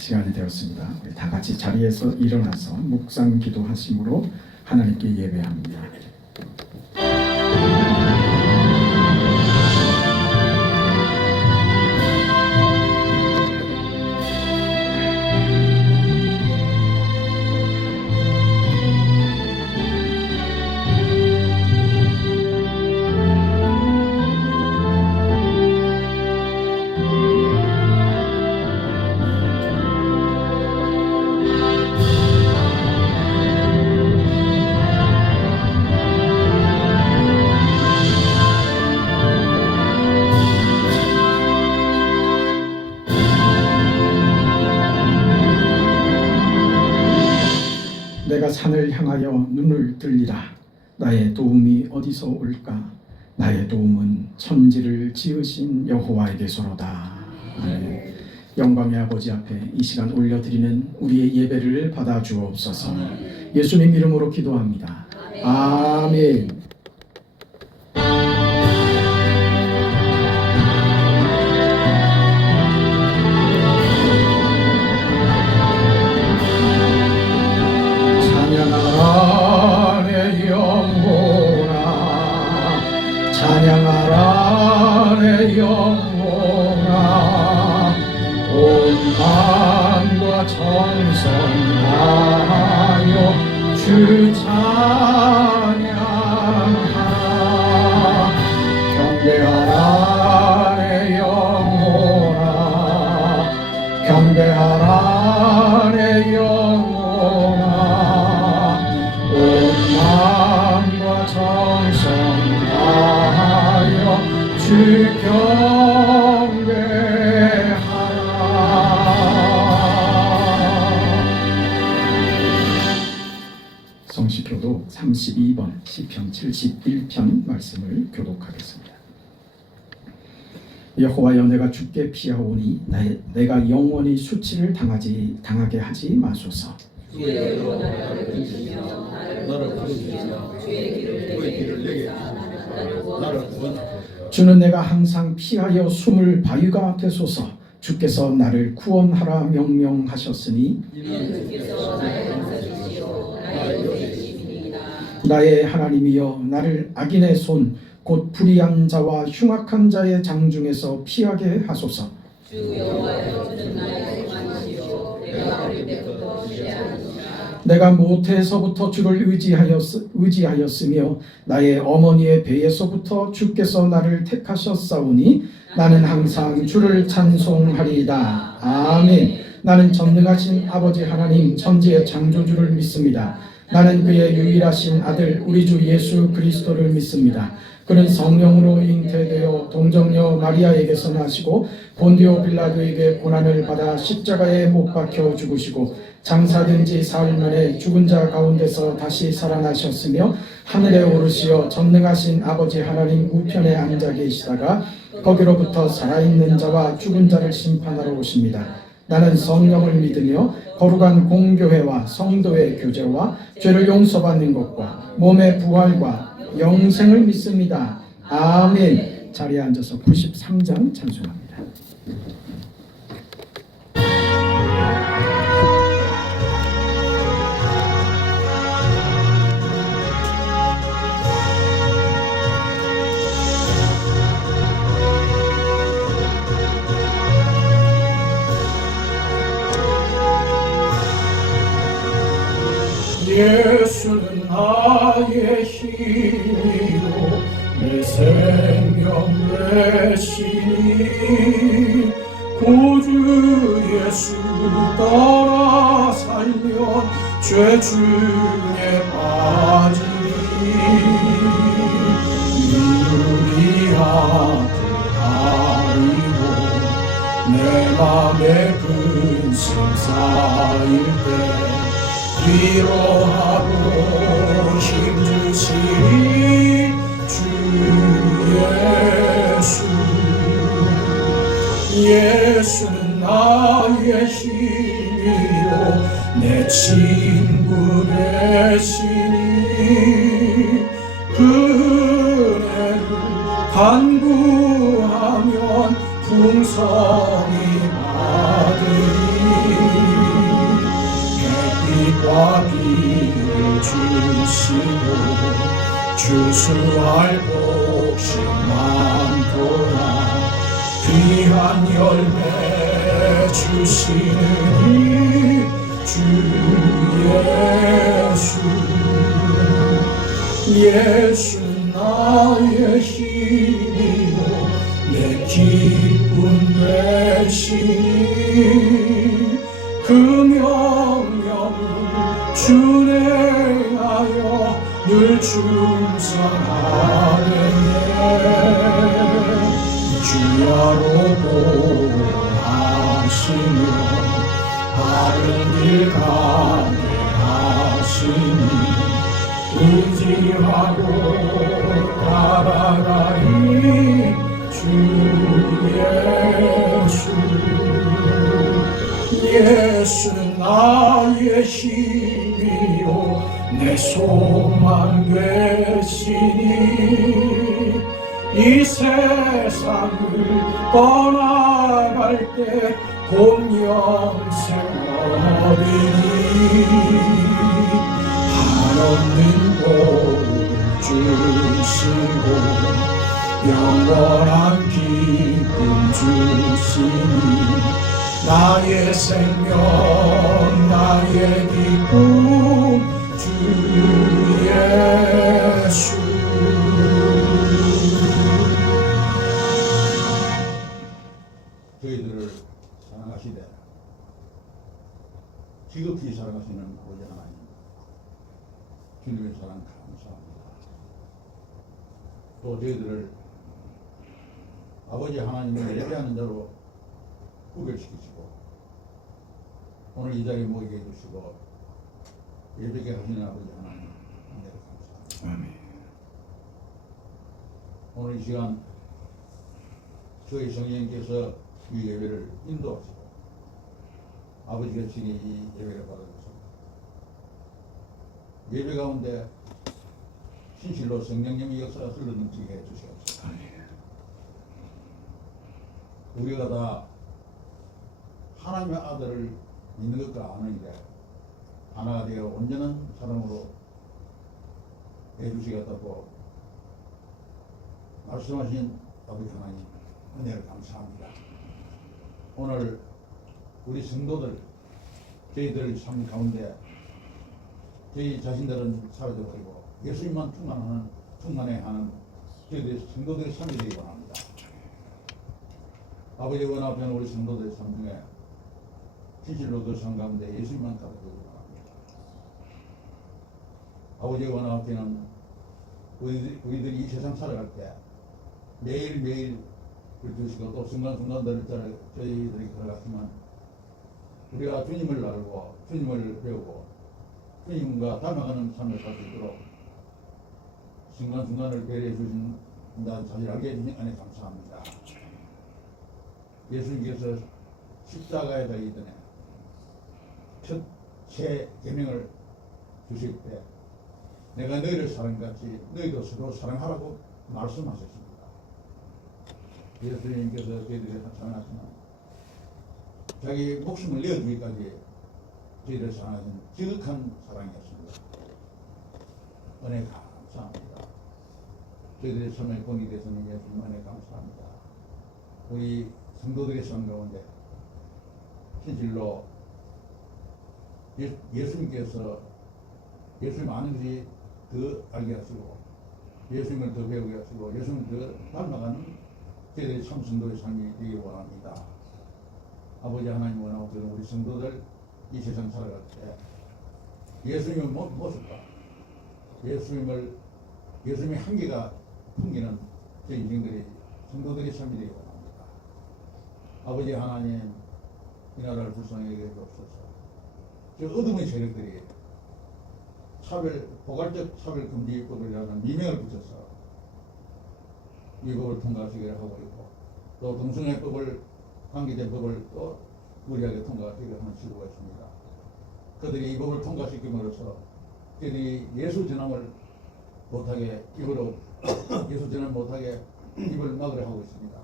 시간이 되었습니다. 우리 다 같이 자리에서 일어나서 묵상 기도하심으로 하나님께 예배합니다. 내가 산을 향하여 눈을 들리라. 나의 도움이 어디서 올까? 나의 도움은 천지를 지으신 여호와에게서로다. 아멘. 영광의 아버지 앞에 이 시간 올려드리는 우리의 예배를 받아 주옵소서. 예수님 이름으로 기도합니다. 아멘. 찬양하라 내 영혼아, 찬양하라 내 영혼아, 온 마음과 정성 다하여 주 찬양하라. 경배하라 내 영혼아, 경배하라 내 영혼아, 온 마음과 정성 다하여 주 경배하라. 성시교도 32번 시편 71편 말씀을 교독하겠습니다. 여호와여, 내가 주께 피하오니 내가 영원히 수치를 당하게 하지 마소서. 주의 영으로 나를 부르시며 나를 부르시며 주의 길을 내게 나를 구원하소서. 주는 내가 항상 피하여 숨을 바위가 되소서. 주께서 나를 구원하라 명령하셨으니 이는 주께서 나의 방사이시요 나의 요새이시니이다. 나의 하나님이여, 나를 악인의 손 곧 불의한 자와 흉악한 자의 장중에서 피하게 하소서. 주 여호와여, 주는 나의 소망이시요 내가 어릴 때부터 기대하노라. 내가 모태에서부터 주를 의지하였으며 나의 어머니의 배에서부터 주께서 나를 택하셨사오니 나는 항상 주를 찬송하리이다. 아멘. 나는 전능하신 아버지 하나님 천지의 창조주를 믿습니다. 나는 그의 유일하신 아들 우리 주 예수 그리스도를 믿습니다. 그는 성령으로 잉태되어 동정녀 마리아에게서 나시고 본디오 빌라도에게 고난을 받아 십자가에 못 박혀 죽으시고 장사된 지 사흘 만에 죽은 자 가운데서 다시 살아나셨으며 하늘에 오르시어 전능하신 아버지 하나님 우편에 앉아 계시다가 거기로부터 살아있는 자와 죽은 자를 심판하러 오십니다. 나는 성령을 믿으며 거룩한 공교회와 성도의 교제와 죄를 용서받는 것과 몸의 부활과 영생을 믿습니다. 아멘. 자리에 앉아서 93장 찬송합니다. 예수는 나의 힘이요 내 생명 되시니 구주 예수 따라 살면 죄 중에 빠지니 눈물이 아프다이고 내 맘에 근심 쌓일 때 위로하고 힘주시니 주 예수. 예수는 나의 힘이요 내 친구 되시니 그네를 간구하면 풍성히 받으니 주수할 곳이 많도다. 귀한 열매 주시는 이 주 예수 나의 힘이요 내 기쁨 되시니 그 명령을 준행하여 늘 충성하겠네. 주야로 보하시며 바른 길 가게 하시니 의지하고 따라가리 주 예수 나의 힘이요 내 소망 되시니 이 세상을 떠나갈 때 본 영생 얻으니 한없는 복을 주시고 영원한 기쁨 주시니 나의 생명 나의 기쁨 주 예수. 저희들을 사랑하시되 지극히 사랑하시는 아버지 하나님, 주님의 사랑 감사합니다. 또 저희들을 아버지 하나님을 예배하는 자로 구별시키시고 오늘 이 자리에 모이게 해주시고 예배게 하시는 아버지 하나님 은혜를 감사합니다. 아멘. 오늘 이 시간 저희 성령님께서 이 예배를 인도하시고 아버지가 친히 이 예배를 받아주셨습니다. 예배 가운데 진실로 성령님의 역사가 흘러넘치게 해주시옵소서. 우리가 다 하나님의 아들을 믿는 것과 아는데 하나가 되어 온전한 사랑으로 해주시겠다고 말씀하신 아버지 하나님 은혜를 감사합니다. 오늘 우리 성도들 저희들 삶 가운데 저희 자신들은 사라져버리고 예수님만 충만해 하는 저희들 성도들의 삶이 되기 원합니다. 아버지 원하는 우리 성도들의 삶 중에 진실로 그 삶 가운데 예수님만 가득하기 원합니다. 아버지 원하는 우리들이 이 세상 살아갈 때 매일매일 주시고 또 순간순간들을 저희들이 걸어갔지만 우리가 주님을 알고 주님을 배우고 주님과 닮아가는 삶을 살 수 있도록 순간순간을 배려해 주신다는 사실을 알게 해주신 안에 감사합니다. 예수님께서 십자가에 달리기 전에 첫째 계명을 주실 때 내가 너희를 사랑같이 너희도 서로 사랑하라고 말씀하셨습니다. 예수님께서 저희들을 사랑하시면 자기 목숨을 내어주기까지 저희를 사랑하신 지극한 사랑이었습니다. 은혜 감사합니다. 저희들의 삶의 본이 되시는 예수님 은혜 감사합니다. 우리 성도들의 삶 가운데 진실로 예수님께서 예수님 아는 것이 더 알게 하시고 예수님을 더 배우게 하시고 예수님을 더 닮아가는 저희들의 참 성도의 삶이 되기 원합니다. 아버지 하나님 원하고 우리 성도들 이 세상 살아갈 때 예수님의 모습과 예수님의 한계가 풍기는 저희 인생들이 성도들의 삶이 되기 원합니다. 아버지 하나님 이 나라를 불쌍하게 해주옵소서. 저 어둠의 세력들이 포괄적 차별금지법이라는 미명을 붙여서 이 법을 통과하시기를 하고 있고 또 동성애법을 관계된 법을 또 무리하게 통과하시기를 하는 시도가 있습니다. 그들이 이 법을 통과시킴으로써 그들이 예수 전함을 못하게 입으로 예수 전함 못하게 입을 막으려 하고 있습니다.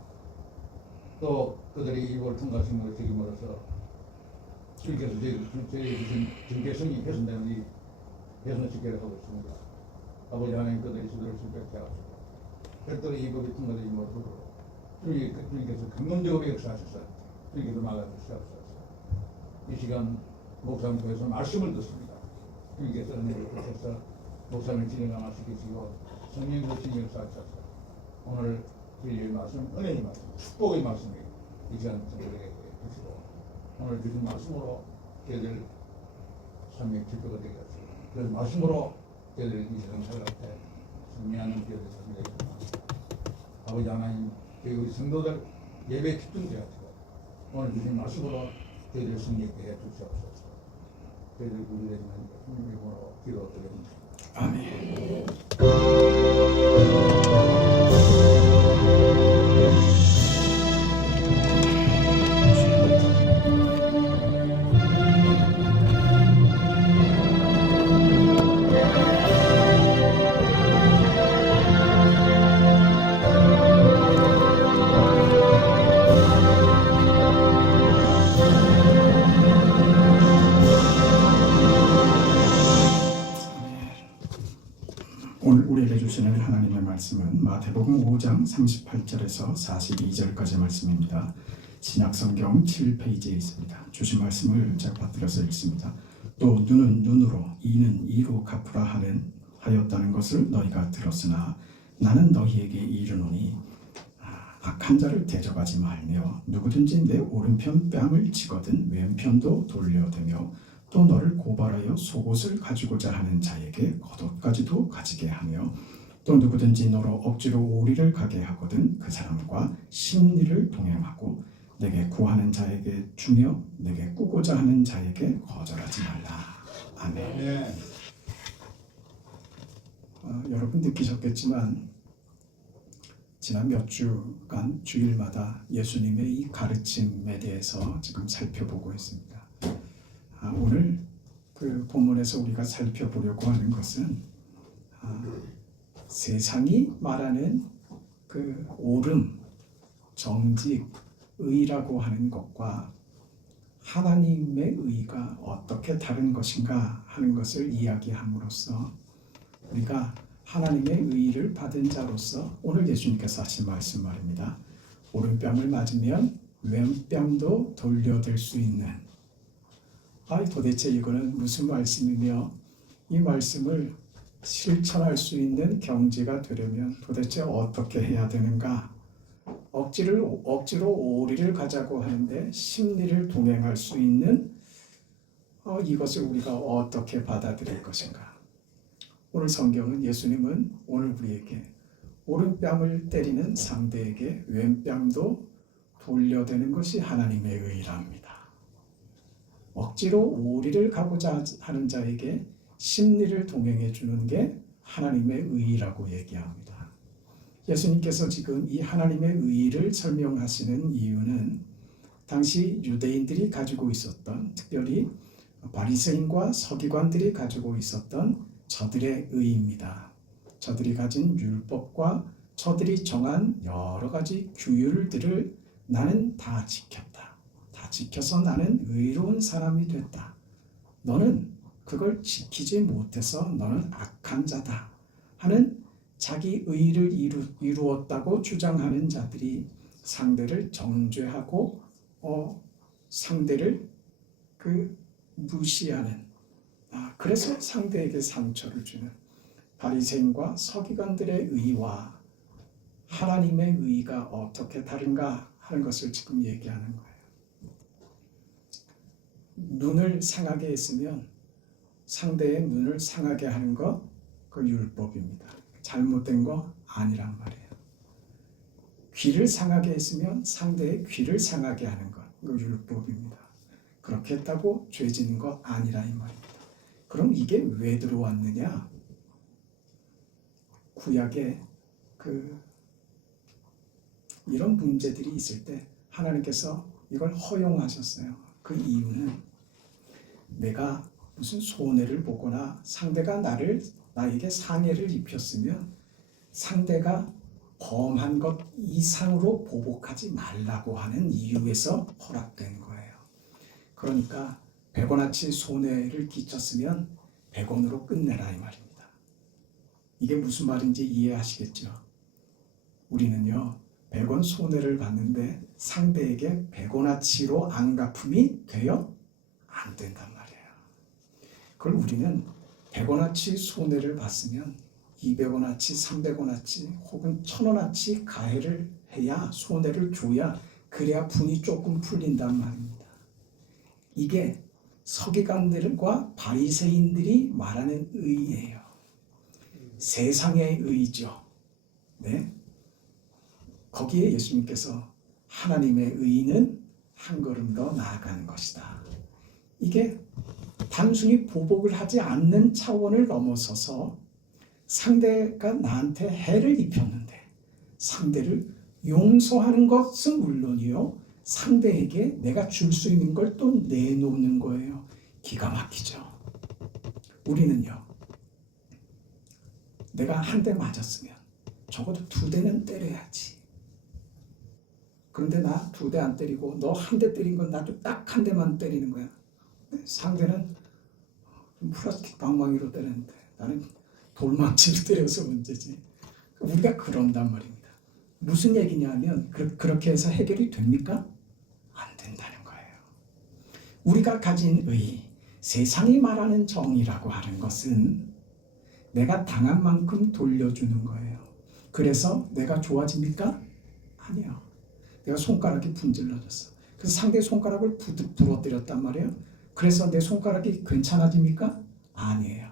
또 그들이 이 법을 통과시킴으로써 주님께서 저희 주신 정체성이 훼손되는 이 훼손시키려 하고 있습니다. 아버지 하나님 그들이 주들을 수백해 하시고 그들이 이 법이 통과되지 못하도록 주님께서 근본적으로 역사하셨어요. 주님께서 막아주시옵소서. 이 시간 목사님 통해서 말씀을 듣습니다. 주님께서 은혜를 주셔서 목사님을 진행하마 시키시고 성령으로 진행을 역사하셔서 오늘 진리의 말씀, 은혜의 말씀, 축복의 말씀이 이 시간 저들에게 주시고 오늘 주신 말씀으로 저희들 삶의 지표가 되게 하시고 그 말씀으로 저희들 이 세상 살아갈 때 승리하는 저희들 삶이 되겠습니다. 아버지 하나님 저희 우리 성도들 예배에 집중되어 하시고 오늘 주신 말씀으로 저희들 승리하게 해 주시옵소서. 저희들 우리의 주님의 이름으로 기도드립니다. 아멘. 오늘 우리에게 주시는 하나님의 말씀은 마태복음 5장 38절에서 42절까지 말씀입니다. 신약성경 7페이지에 있습니다. 주신 말씀을 제가 받들어서 읽습니다. 또 눈은 눈으로 이는 이로 갚으라 하였다는 것을 너희가 들었으나 나는 너희에게 이르노니 악한 자를 대적하지 말며 누구든지 내 오른편 뺨을 치거든 왼편도 돌려대며 또 너를 고발하여 속옷을 가지고자 하는 자에게 겉옷까지도 가지게 하며 또 누구든지 너로 억지로 오리를 가게 하거든 그 사람과 심리를 동행하고 내게 구하는 자에게 주며 내게 꾸고자 하는 자에게 거절하지 말라. 아멘. 네. 여러분 느끼셨겠지만 지난 몇 주간 주일마다 예수님의 이 가르침에 대해서 지금 살펴보고 있습니다. 오늘 그 본문에서 우리가 살펴보려고 하는 것은 세상이 말하는 그 옳음, 정직, 의라고 하는 것과 하나님의 의가 어떻게 다른 것인가 하는 것을 이야기함으로써 우리가 하나님의 의를 받은 자로서 오늘 예수님께서 하신 말씀 말입니다. 오른뺨을 맞으면 왼뺨도 돌려댈 수 있는 도대체 이거는 무슨 말씀이며 이 말씀을 실천할 수 있는 경지가 되려면 도대체 어떻게 해야 되는가? 억지로 오리를 가자고 하는데 심리를 동행할 수 있는 이것을 우리가 어떻게 받아들일 것인가? 오늘 성경은 예수님은 오늘 우리에게 오른뺨을 때리는 상대에게 왼뺨도 돌려대는 것이 하나님의 의랍니다. 억지로 오리를 가고자 하는 자에게 심리를 동행해 주는 게 하나님의 의라고 얘기합니다. 예수님께서 지금 이 하나님의 의를 설명하시는 이유는 당시 유대인들이 가지고 있었던, 특별히 바리새인과 서기관들이 가지고 있었던 저들의 의입니다. 저들이 가진 율법과 저들이 정한 여러 가지 규율들을 나는 다 지켰다. 다 지켜서 나는 의로운 사람이 됐다. 너는 그걸 지키지 못해서 너는 악한 자다 하는 자기 의를 이루었다고 주장하는 자들이 상대를 정죄하고 상대를 무시하는 그래서 상대에게 상처를 주는 바리새인과 서기관들의 의와 하나님의 의가 어떻게 다른가 하는 것을 지금 얘기하는 거예요. 눈을 상하게 했으면 상대의 눈을 상하게 하는 것, 그 율법입니다. 잘못된 거 아니란 말이에요. 귀를 상하게 했으면 상대의 귀를 상하게 하는 것, 그 율법입니다. 그렇게 했다고 죄 짓는 거 아니라 이 말입니다. 그럼 이게 왜 들어왔느냐? 구약에 이런 문제들이 있을 때 하나님께서 이걸 허용하셨어요. 그 이유는 내가 무슨 손해를 보거나 상대가 나에게 상해를 입혔으면 상대가 범한 것 이상으로 보복하지 말라고 하는 이유에서 허락된 거예요. 그러니까 100원어치 손해를 끼쳤으면 100원으로 끝내라 이 말입니다. 이게 무슨 말인지 이해하시겠죠? 우리는요 100원 손해를 봤는데 상대에게 100원어치로 안갚음이 돼요? 안 된단 말이에요. 그걸 우리는 100원어치 손해를 봤으면 200원어치, 300원어치 혹은 1000원어치 가해를 해야 손해를 줘야 그래야 분이 조금 풀린단 말입니다. 이게 서기관들과 바리새인들이 말하는 의예요. 세상의 의죠. 네? 거기에 예수님께서 하나님의 의는 한 걸음 더 나아가는 것이다. 이게 단순히 보복을 하지 않는 차원을 넘어서서 상대가 나한테 해를 입혔는데 상대를 용서하는 것은 물론이요 상대에게 내가 줄 수 있는 걸 또 내놓는 거예요. 기가 막히죠. 우리는요 내가 한 대 맞았으면 적어도 2대는 때려야지. 그런데 나 2대 안 때리고 너 한 대 때린 건 나도 딱 한 대만 때리는 거야. 상대는 플라스틱 방망이로 때렸는데 나는 돌망치로 때려서 문제지. 우리가 그런단 말입니다. 무슨 얘기냐면 그렇게 해서 해결이 됩니까? 안 된다는 거예요. 우리가 가진 의, 세상이 말하는 정의라고 하는 것은 내가 당한 만큼 돌려주는 거예요. 그래서 내가 좋아집니까? 아니요. 내가 손가락이 분질러졌어. 그래서 상대 손가락을 부러뜨렸단 말이에요. 그래서 내 손가락이 괜찮아집니까? 아니에요.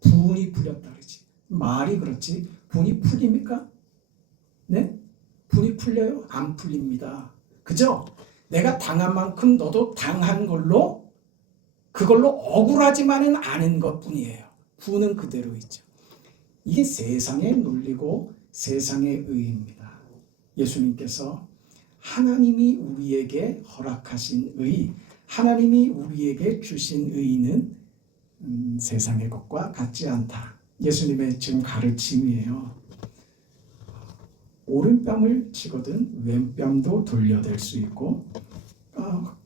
분이 풀렸다 그러지. 말이 그렇지. 분이 풀립니까? 네? 분이 풀려요? 안 풀립니다. 그죠? 내가 당한 만큼 너도 당한 걸로 그걸로 억울하지만은 않은 것뿐이에요. 분은 그대로 있죠. 이게 세상의 논리고 세상의 의입니다. 예수님께서 하나님이 우리에게 허락하신 의, 하나님이 우리에게 주신 의는 세상의 것과 같지 않다. 예수님의 지금 가르침이에요. 오른뺨을 치거든 왼뺨도 돌려댈 수 있고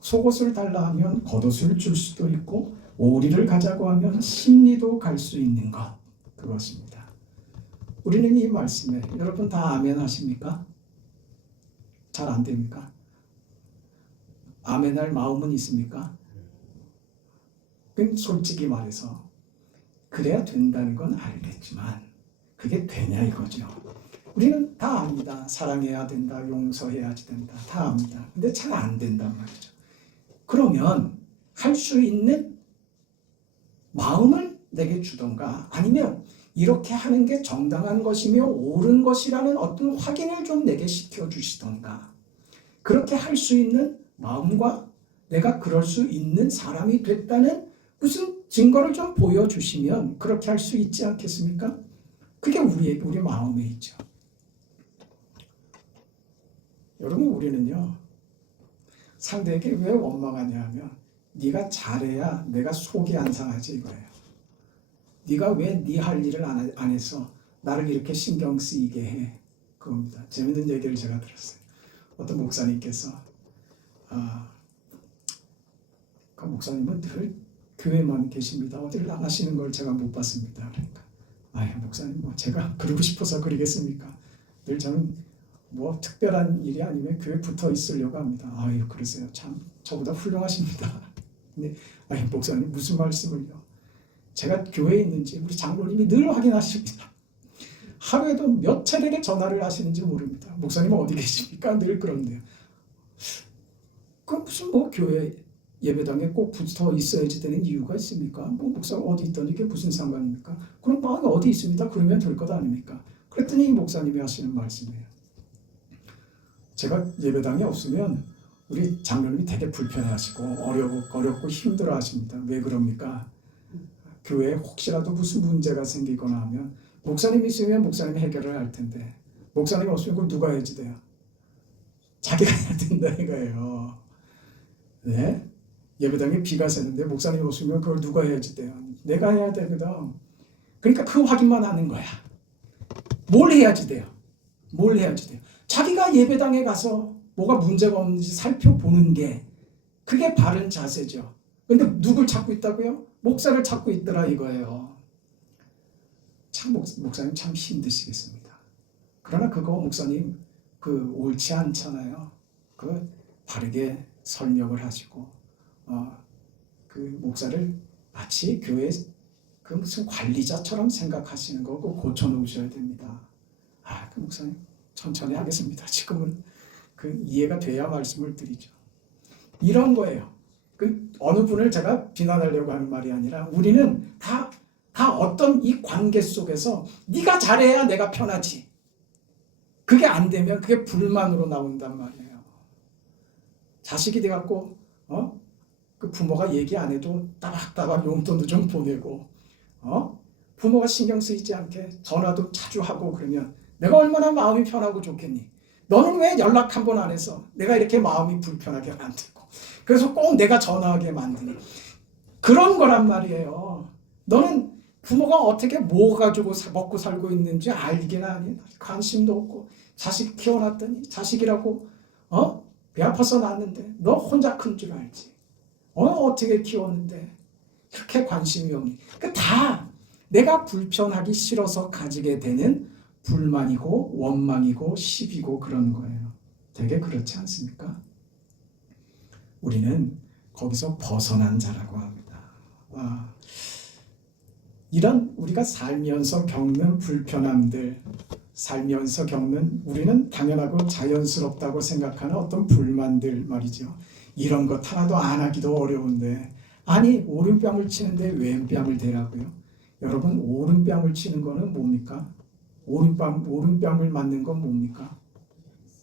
속옷을 달라 하면 겉옷을 줄 수도 있고 오리를 가자고 하면 심리도 갈 수 있는 것, 그것입니다. 우리는 이 말씀에 여러분 다 아멘 하십니까? 잘 안 됩니까? 아멘할 마음은 있습니까? 솔직히 말해서 그래야 된다는 건 알겠지만 그게 되냐 이거죠. 우리는 다 압니다. 사랑해야 된다, 용서해야지 된다, 다 압니다. 근데 잘 안 된단 말이죠. 그러면 할 수 있는 마음을 내게 주던가 아니면 이렇게 하는 게 정당한 것이며 옳은 것이라는 어떤 확인을 좀 내게 시켜주시던가 그렇게 할 수 있는 마음과 내가 그럴 수 있는 사람이 됐다는 무슨 증거를 좀 보여주시면 그렇게 할 수 있지 않겠습니까? 그게 우리 마음에 있죠. 여러분 우리는요 상대에게 왜 원망하냐 하면 네가 잘해야 내가 속이 안 상하지 이거예요. 네가 왜 네 할 일을 안 해서 나를 이렇게 신경 쓰이게 해 그겁니다. 재밌는 얘기를 제가 들었어요. 어떤 목사님께서 그 목사님은 늘 교회만 계십니다. 어딜 나가시는 걸 제가 못 봤습니다. 그러니까 목사님 뭐 제가 그러고 싶어서 그러겠습니까? 늘 저는 뭐 특별한 일이 아니면 교회 붙어 있으려고 합니다. 그러세요. 참 저보다 훌륭하십니다. 근데 목사님 무슨 말씀을요? 제가 교회에 있는지 우리 장로님이 늘 확인하십니다. 하루에도 몇 차례를 전화를 하시는지 모릅니다. 목사님은 어디 계십니까? 늘 그런데요. 그 무슨 교회 예배당에 꼭 붙어 있어야지 되는 이유가 있습니까? 목사가 어디 있던 이게 무슨 상관입니까? 그럼 마음이 어디 있습니다. 그러면 될 것 아닙니까? 그랬더니 목사님이 하시는 말씀이에요. 제가 예배당에 없으면 우리 장로님이 되게 불편해하시고 어렵고 힘들어하십니다. 왜 그럽니까? 교회에 혹시라도 무슨 문제가 생기거나 하면 목사님이 있으면 목사님이 해결을 할 텐데 목사님이 없으면 그걸 누가 해야지 돼요? 자기가 해야 된다 이거예요. 네? 예배당에 비가 새는데 목사님이 없으면 그걸 누가 해야지 돼요? 내가 해야 되거든. 그러니까 그 확인만 하는 거야. 뭘 해야지 돼요? 뭘 해야지 돼요? 자기가 예배당에 가서 뭐가 문제가 없는지 살펴보는 게 그게 바른 자세죠. 근데 누굴 찾고 있다고요? 목사를 찾고 있더라 이거예요. 참 목사님 참 힘드시겠습니다. 그러나 그거 목사님 그 옳지 않잖아요. 그 바르게 설명을 하시고 그 목사를 마치 교회 그 무슨 관리자처럼 생각하시는 거고 고쳐놓으셔야 됩니다. 그 목사님 천천히 하겠습니다. 지금은 그 이해가 돼야 말씀을 드리죠. 이런 거예요. 그 어느 분을 제가 비난하려고 하는 말이 아니라 우리는 다 어떤 이 관계 속에서 네가 잘해야 내가 편하지. 그게 안 되면 그게 불만으로 나온단 말이에요. 자식이 돼갖고 그 부모가 얘기 안 해도 따박따박 용돈도 좀 보내고 부모가 신경 쓰이지 않게 전화도 자주 하고 그러면 내가 얼마나 마음이 편하고 좋겠니? 너는 왜 연락 한 번 안 해서 내가 이렇게 마음이 불편하게 만들고 그래서 꼭 내가 전화하게 만드니 그런 거란 말이에요. 너는 부모가 어떻게 뭐 가지고 먹고 살고 있는지 알기나 아니 관심도 없고 자식 키워놨더니 자식이라고 배 아파서 낳았는데 너 혼자 큰 줄 알지. 어떻게 키웠는데 그렇게 관심이 없니? 다 내가 불편하기 싫어서 가지게 되는 불만이고 원망이고 시비고 그런 거예요. 되게 그렇지 않습니까? 우리는 거기서 벗어난 자라고 합니다. 이런 우리가 살면서 겪는 불편함들, 살면서 겪는 우리는 당연하고 자연스럽다고 생각하는 어떤 불만들 말이죠. 이런 것 하나도 안 하기도 어려운데 아니 오른뺨을 치는데 왼뺨을 대라고요. 여러분 오른뺨을 치는 거는 뭡니까? 오른뺨을 맞는 건 뭡니까?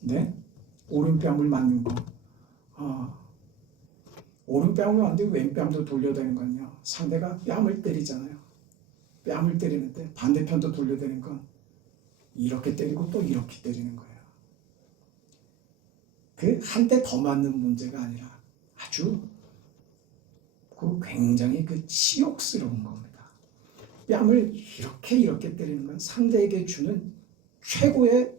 네? 오른뺨을 맞는 거. 오른뺨을 맞는데 왼뺨도 돌려대는 건요. 상대가 뺨을 때리잖아요. 뺨을 때리는데 반대편도 돌려대는 건 이렇게 때리고 또 이렇게 때리는 거예요. 그 한 대 더 맞는 문제가 아니라 아주 그 굉장히 그 치욕스러운 겁니다. 뺨을 이렇게 때리는 건 상대에게 주는 최고의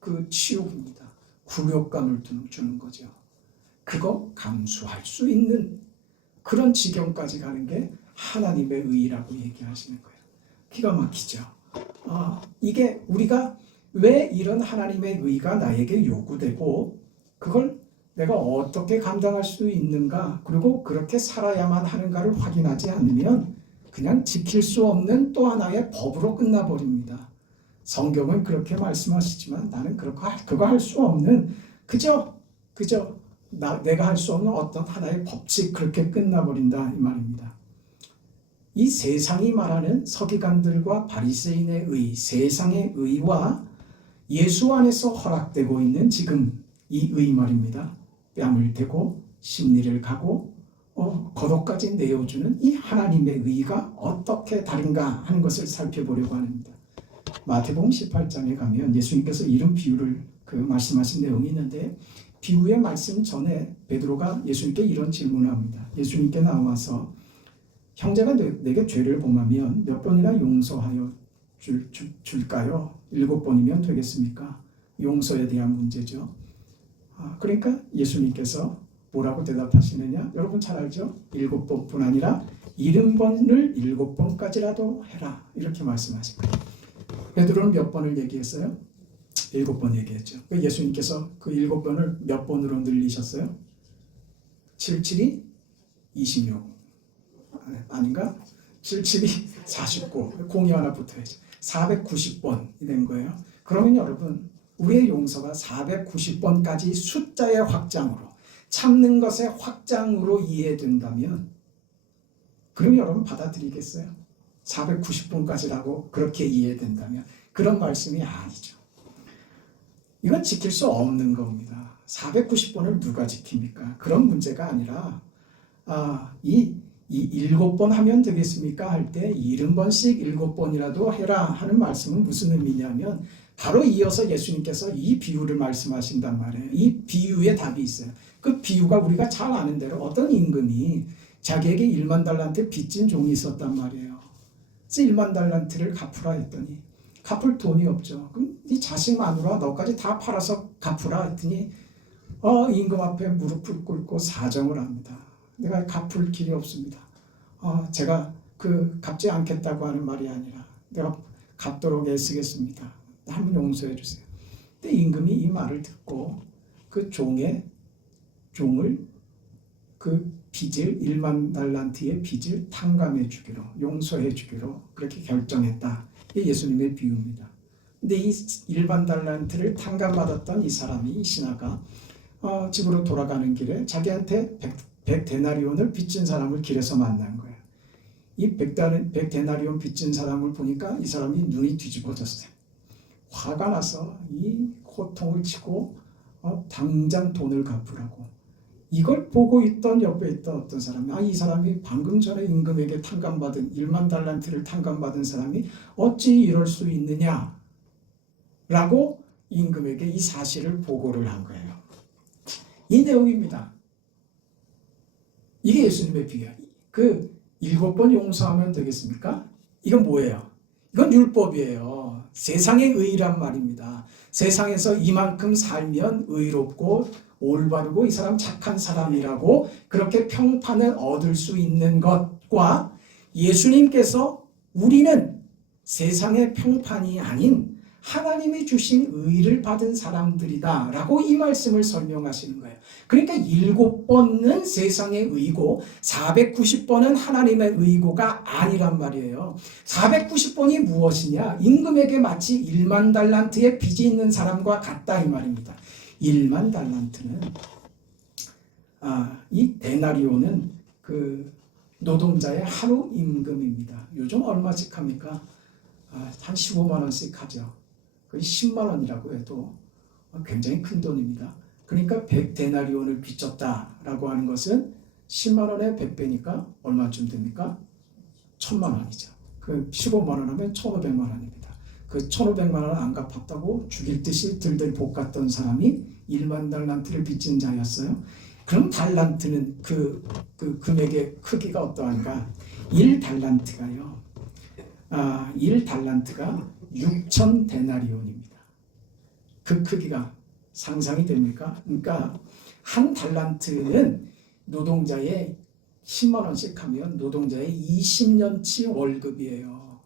그 치욕입니다. 굴욕감을 주는 거죠. 그거 감수할 수 있는 그런 지경까지 가는 게 하나님의 의라고 얘기하시는 거예요. 기가 막히죠. 이게 우리가 왜 이런 하나님의 의가 나에게 요구되고 그걸 내가 어떻게 감당할 수 있는가 그리고 그렇게 살아야만 하는가를 확인하지 않으면 그냥 지킬 수 없는 또 하나의 법으로 끝나버립니다. 성경은 그렇게 말씀하시지만 나는 그거 할 수 없는 그저 내가 할 수 없는 어떤 하나의 법칙 그렇게 끝나버린다 이 말입니다. 이 세상이 말하는 서기관들과 바리새인의 의, 세상의 의와 예수 안에서 허락되고 있는 지금 이 의 말입니다. 뺨을 대고 심리를 가고 거독까지 내어주는 이 하나님의 의가 어떻게 다른가 하는 것을 살펴보려고 합니다. 마태복음 18장에 가면 예수님께서 이런 비유를 말씀하신 내용이 있는데 비유의 말씀 전에 베드로가 예수님께 이런 질문을 합니다. 예수님께 나와서 형제가 내게 죄를 범하면 몇 번이나 용서하여 줄까요? 7번이면 되겠습니까? 용서에 대한 문제죠. 그러니까 예수님께서 뭐라고 대답하시느냐? 여러분 잘 알죠? 7번뿐 아니라 70번을 7번까지라도 해라. 이렇게 말씀하십니다. 베드로는 몇 번을 얘기했어요? 7번 얘기했죠. 예수님께서 그 7번을 몇 번으로 늘리셨어요? 77이 26. 아닌가? 77이 49. 공이 하나 붙어야죠. 490번이 된 거예요. 그러면 여러분 우리의 용서가 490번까지 숫자의 확장으로 참는 것의 확장으로 이해된다면 그럼 여러분 받아들이겠어요? 490번까지라고 그렇게 이해된다면 그런 말씀이 아니죠. 이건 지킬 수 없는 겁니다. 490번을 누가 지킵니까? 그런 문제가 아니라 이 7번 하면 되겠습니까? 할 때 70번씩 7번이라도 해라 하는 말씀은 무슨 의미냐면 바로 이어서 예수님께서 이 비유를 말씀하신단 말이에요. 이 비유에 답이 있어요. 그 비유가 우리가 잘 아는 대로 어떤 임금이 자기에게 1만 달란트 빚진 종이 있었단 말이에요. 그래서 1만 달란트를 갚으라 했더니 갚을 돈이 없죠. 그럼 네 자식 마누라 너까지 다 팔아서 갚으라 했더니 임금 앞에 무릎을 꿇고 사정을 합니다. 내가 갚을 길이 없습니다. 제가 갚지 않겠다고 하는 말이 아니라 내가 갚도록 애쓰겠습니다. 한번 용서해 주세요. 근데 임금이 이 말을 듣고 그 종을 그 빚을 1만 달란트의 빚을 탕감해 주기로, 용서해 주기로 그렇게 결정했다. 이게 예수님의 비유입니다. 근데 이 1만 달란트를 탕감받았던 이 사람이, 이 신하가 집으로 돌아가는 길에 자기한테 100데나리온을 빚진 사람을 길에서 만난 거예요. 이 100데나리온 빚진 사람을 보니까 이 사람이 눈이 뒤집어졌어요. 화가 나서 이 호통을 치고 당장 돈을 갚으라고. 이걸 보고 있던 옆에 있던 어떤 사람이, 이 사람이 방금 전에 임금에게 탕감받은 1만 달란트를 탕감받은 사람이 어찌 이럴 수 있느냐 라고 임금에게 이 사실을 보고를 한 거예요. 이 내용입니다. 이게 예수님의 비유예요. 그 7번 용서하면 되겠습니까? 이건 뭐예요? 이건 율법이에요. 세상의 의란 말입니다. 세상에서 이만큼 살면 의롭고 올바르고 이 사람 착한 사람이라고 그렇게 평판을 얻을 수 있는 것과 예수님께서 우리는 세상의 평판이 아닌 하나님이 주신 의를 받은 사람들이다 라고 이 말씀을 설명하시는 거예요. 그러니까 7번은 세상의 의고 490번은 하나님의 의고가 아니란 말이에요. 490번이 무엇이냐? 임금에게 마치 1만 달란트의 빚이 있는 사람과 같다 이 말입니다. 1만 달란트는 이 데나리온은 그 노동자의 하루 임금입니다. 요즘 얼마씩 합니까? 한 15만 원씩 하죠. 거의 10만 원이라고 해도 굉장히 큰 돈입니다. 그러니까 100데나리온을 빚졌다라고 하는 것은 10만 원의 100배니까 얼마쯤 됩니까? 1000만 원이죠. 그 15만 원 하면 1500만 원입니다. 그 1500만 원 안 갚았다고 죽일 듯이 들들 볶았던 사람이 1만 달란트를 빚진 자였어요. 그럼 달란트는 그 금액의 크기가 어떠한가? 1달란트가요. 1달란트가 6,000데나리온입니다. 그 크기가 상상이 됩니까? 그러니까 한 달란트는 노동자의 10만 원씩 하면 노동자의 20년치 월급이에요.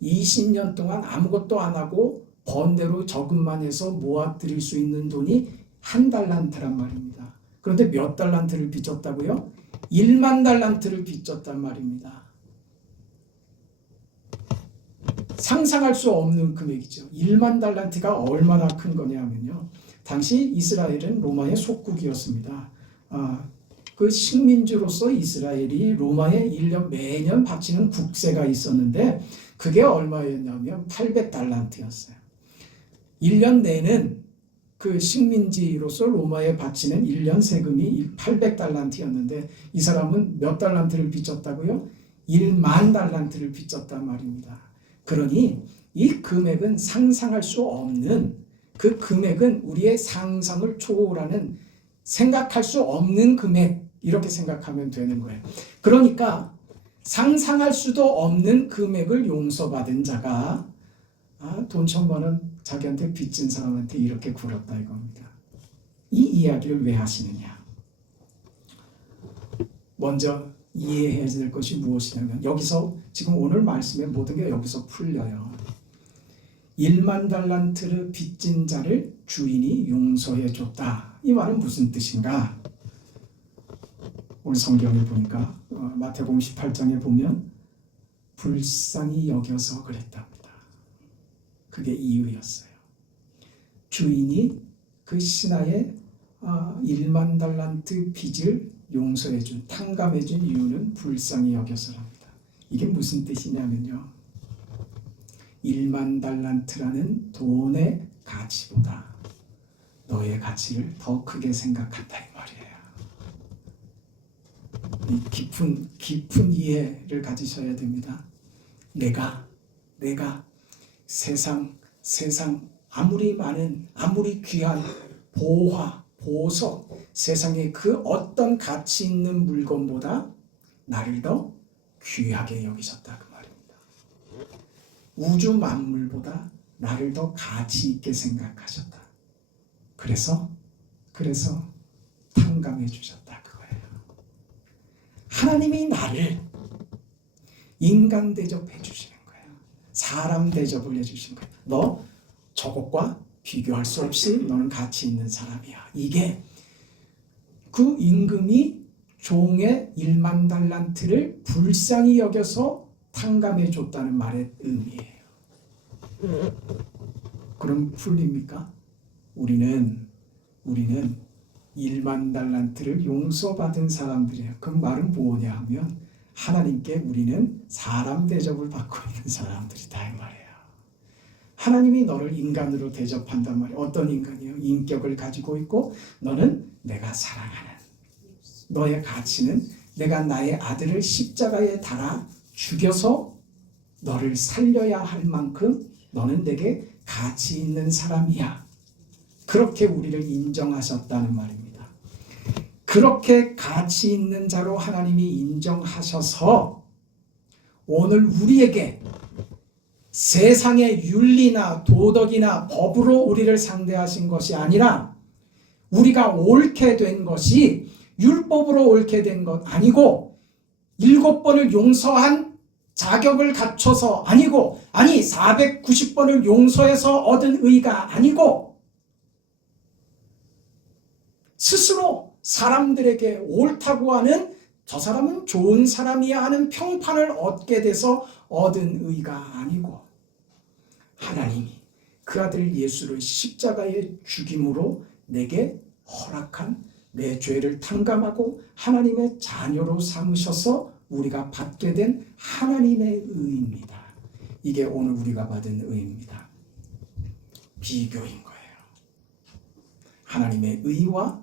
20년 동안 아무것도 안 하고 번 대로 저금만 해서 모아드릴 수 있는 돈이 한 달란트란 말입니다. 그런데 몇 달란트를 빚졌다고요? 1만 달란트를 빚졌단 말입니다. 상상할 수 없는 금액이죠. 1만 달란트가 얼마나 큰 거냐면요. 당시 이스라엘은 로마의 속국이었습니다. 그 식민지로서 이스라엘이 로마에 1년 매년 바치는 국세가 있었는데 그게 얼마였냐면 800달란트였어요. 1년 내는 그 식민지로서 로마에 바치는 1년 세금이 800달란트였는데 이 사람은 몇 달란트를 빚졌다고요? 1만 달란트를 빚졌단 말입니다. 그러니 이 금액은 상상할 수 없는, 그 금액은 우리의 상상을 초월하는, 생각할 수 없는 금액, 이렇게 생각하면 되는 거예요. 그러니까 상상할 수도 없는 금액을 용서받은 자가 돈 1000만 원 자기한테 빚진 사람한테 이렇게 굴었다 이겁니다. 이 이야기를 왜 하시느냐? 먼저 이해해야 될 것이 무엇이냐면 여기서 지금 오늘 말씀의 모든 게 여기서 풀려요. 1만 달란트를 빚진 자를 주인이 용서해 줬다. 이 말은 무슨 뜻인가? 오늘 성경에 보니까 마태복음 18장에 보면 불쌍히 여겨서 그랬답니다. 그게 이유였어요. 주인이 그 신하의 1만 달란트 빚을 용서해준, 탕감해준 이유는 불쌍히 여겨서랍니다. 이게 무슨 뜻이냐면요. 1만 달란트라는 돈의 가치보다 너의 가치를 더 크게 생각한다 이 말이에요. 이 깊은 이해를 가지셔야 됩니다. 내가 세상 아무리 많은, 아무리 귀한 보화, 보석, 세상의 그 어떤 가치 있는 물건보다 나를 더 귀하게 여기셨다 그 말입니다. 우주 만물보다 나를 더 가치 있게 생각하셨다. 그래서 탕감해 주셨다 그거예요. 하나님이 나를 인간 대접해 주시는 거예요. 사람 대접을 해주신 거예요. 너 저것과 비교할 수 없이 너는 가치 있는 사람이야. 이게 그 임금이 종의 1만 달란트를 불쌍히 여겨서 탕감해 줬다는 말의 의미예요. 그럼 풀립니까? 우리는 1만 달란트를 용서받은 사람들이에요. 그 말은 뭐냐 하면 하나님께 우리는 사람 대접을 받고 있는 사람들이다 이 말이에요. 하나님이 너를 인간으로 대접한단 말이에요. 어떤 인간이에요? 인격을 가지고 있고 너는 내가 사랑하는, 너의 가치는 내가 나의 아들을 십자가에 달아 죽여서 너를 살려야 할 만큼 너는 내게 가치 있는 사람이야. 그렇게 우리를 인정하셨다는 말입니다. 그렇게 가치 있는 자로 하나님이 인정하셔서 오늘 우리에게 세상의 윤리나 도덕이나 법으로 우리를 상대하신 것이 아니라 우리가 옳게 된 것이 율법으로 옳게 된 것 아니고 7번을 용서한 자격을 갖춰서 아니고 490번을 용서해서 얻은 의가 아니고 스스로 사람들에게 옳다고 하는 저 사람은 좋은 사람이야 하는 평판을 얻게 돼서 얻은 의가 아니고 하나님이 그 아들 예수를 십자가에 죽임으로 내게 허락한 내 죄를 탕감하고 하나님의 자녀로 삼으셔서 우리가 받게 된 하나님의 의입니다. 이게 오늘 우리가 받은 의입니다. 비교인 거예요. 하나님의 의와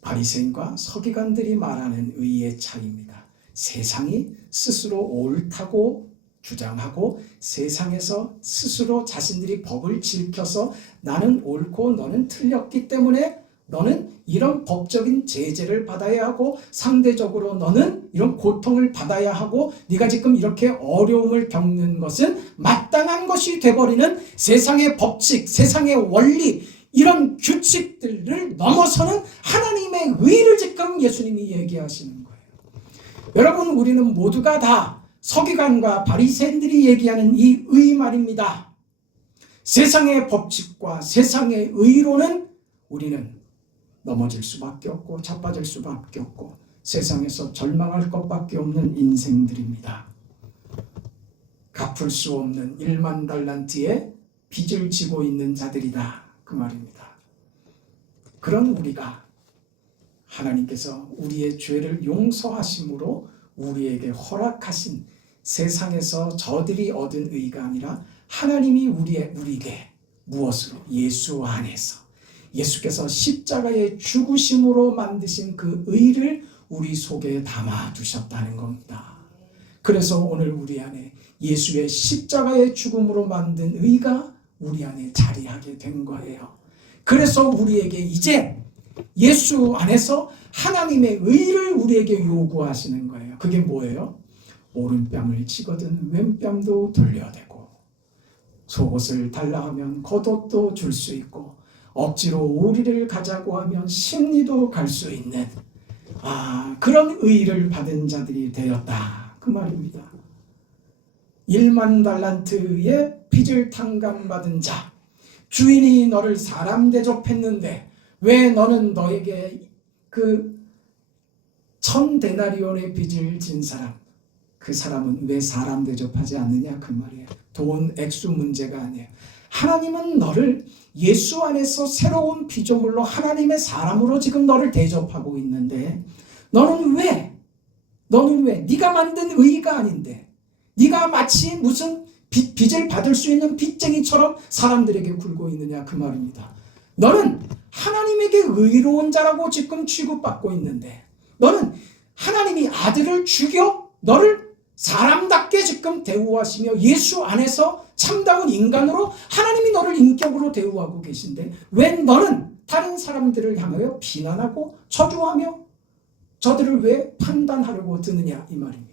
바리새인과 서기관들이 말하는 의의 차이입니다. 세상이 스스로 옳다고 주장하고 세상에서 스스로 자신들이 법을 지켜서 나는 옳고 너는 틀렸기 때문에 너는 이런 법적인 제재를 받아야 하고 상대적으로 너는 이런 고통을 받아야 하고 네가 지금 이렇게 어려움을 겪는 것은 마땅한 것이 돼버리는 세상의 법칙, 세상의 원리 이런 규칙들을 넘어서는 하나님의 의를 지금 예수님이 얘기하시는 거예요. 여러분 우리는 모두가 다 서기관과 바리새인들이 얘기하는 이 의 말입니다. 세상의 법칙과 세상의 의로는 우리는 넘어질 수밖에 없고 자빠질 수밖에 없고 세상에서 절망할 것밖에 없는 인생들입니다. 갚을 수 없는 1만 달란트의 빚을 지고 있는 자들이다 그 말입니다. 그런 우리가 하나님께서 우리의 죄를 용서하심으로 우리에게 허락하신 세상에서 저들이 얻은 의가 아니라 하나님이 우리에게 무엇으로? 예수 안에서 예수께서 십자가의 죽으심으로 만드신 그 의를 우리 속에 담아두셨다는 겁니다. 그래서 오늘 우리 안에 예수의 십자가의 죽음으로 만든 의가 우리 안에 자리하게 된 거예요. 그래서 우리에게 이제 예수 안에서 하나님의 의를 우리에게 요구하시는 거예요. 그게 뭐예요? 오른뺨을 치거든 왼뺨도 돌려대고 속옷을 달라 하면 겉옷도 줄 수 있고 억지로 우리를 가자고 하면 심리도 갈 수 있는 그런 의를 받은 자들이 되었다 그 말입니다. 1만 달란트의 빚을 탕감받은 자, 주인이 너를 사람 대접했는데 왜 너는 너에게 그 1000데나리온의 빚을 진 사람, 그 사람은 왜 사람 대접하지 않느냐 그 말이에요. 돈 액수 문제가 아니에요. 하나님은 너를 예수 안에서 새로운 피조물로 하나님의 사람으로 지금 너를 대접하고 있는데 너는 왜 네가 만든 의가 아닌데 네가 마치 무슨 빚을 받을 수 있는 빚쟁이처럼 사람들에게 굴고 있느냐 그 말입니다. 너는 하나님에게 의로운 자라고 지금 취급받고 있는데 너는 하나님이 아들을 죽여 너를 사람답게 지금 대우하시며 예수 안에서 참다운 인간으로 하나님이 너를 인격으로 대우하고 계신데 왜 너는 다른 사람들을 향하여 비난하고 저주하며 저들을 왜 판단하려고 드느냐 이 말입니다.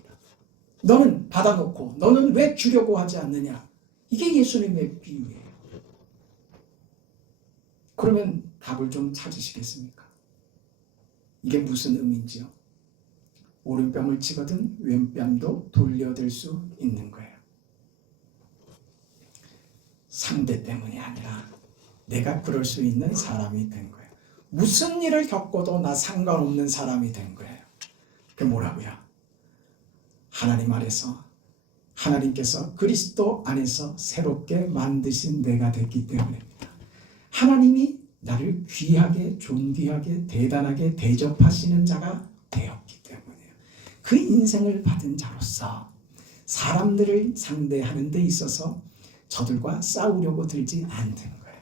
너는 받아놓고 너는 왜 주려고 하지 않느냐. 이게 예수님의 비유예요. 그러면 답을 좀 찾으시겠습니까? 이게 무슨 의미인지요? 오른뺨을 치거든 왼뺨도 돌려댈 수 있는 거예요. 상대 때문이 아니라 내가 그럴 수 있는 사람이 된 거예요. 무슨 일을 겪어도 나 상관없는 사람이 된 거예요. 그게 뭐라고요? 하나님 아래서 하나님께서 그리스도 안에서 새롭게 만드신 내가 됐기 때문입니다. 하나님이 나를 귀하게 존귀하게 대단하게 대접하시는 자가 되었기 때문이에요. 그 인생을 받은 자로서 사람들을 상대하는 데 있어서 저들과 싸우려고 들지 않는 거예요.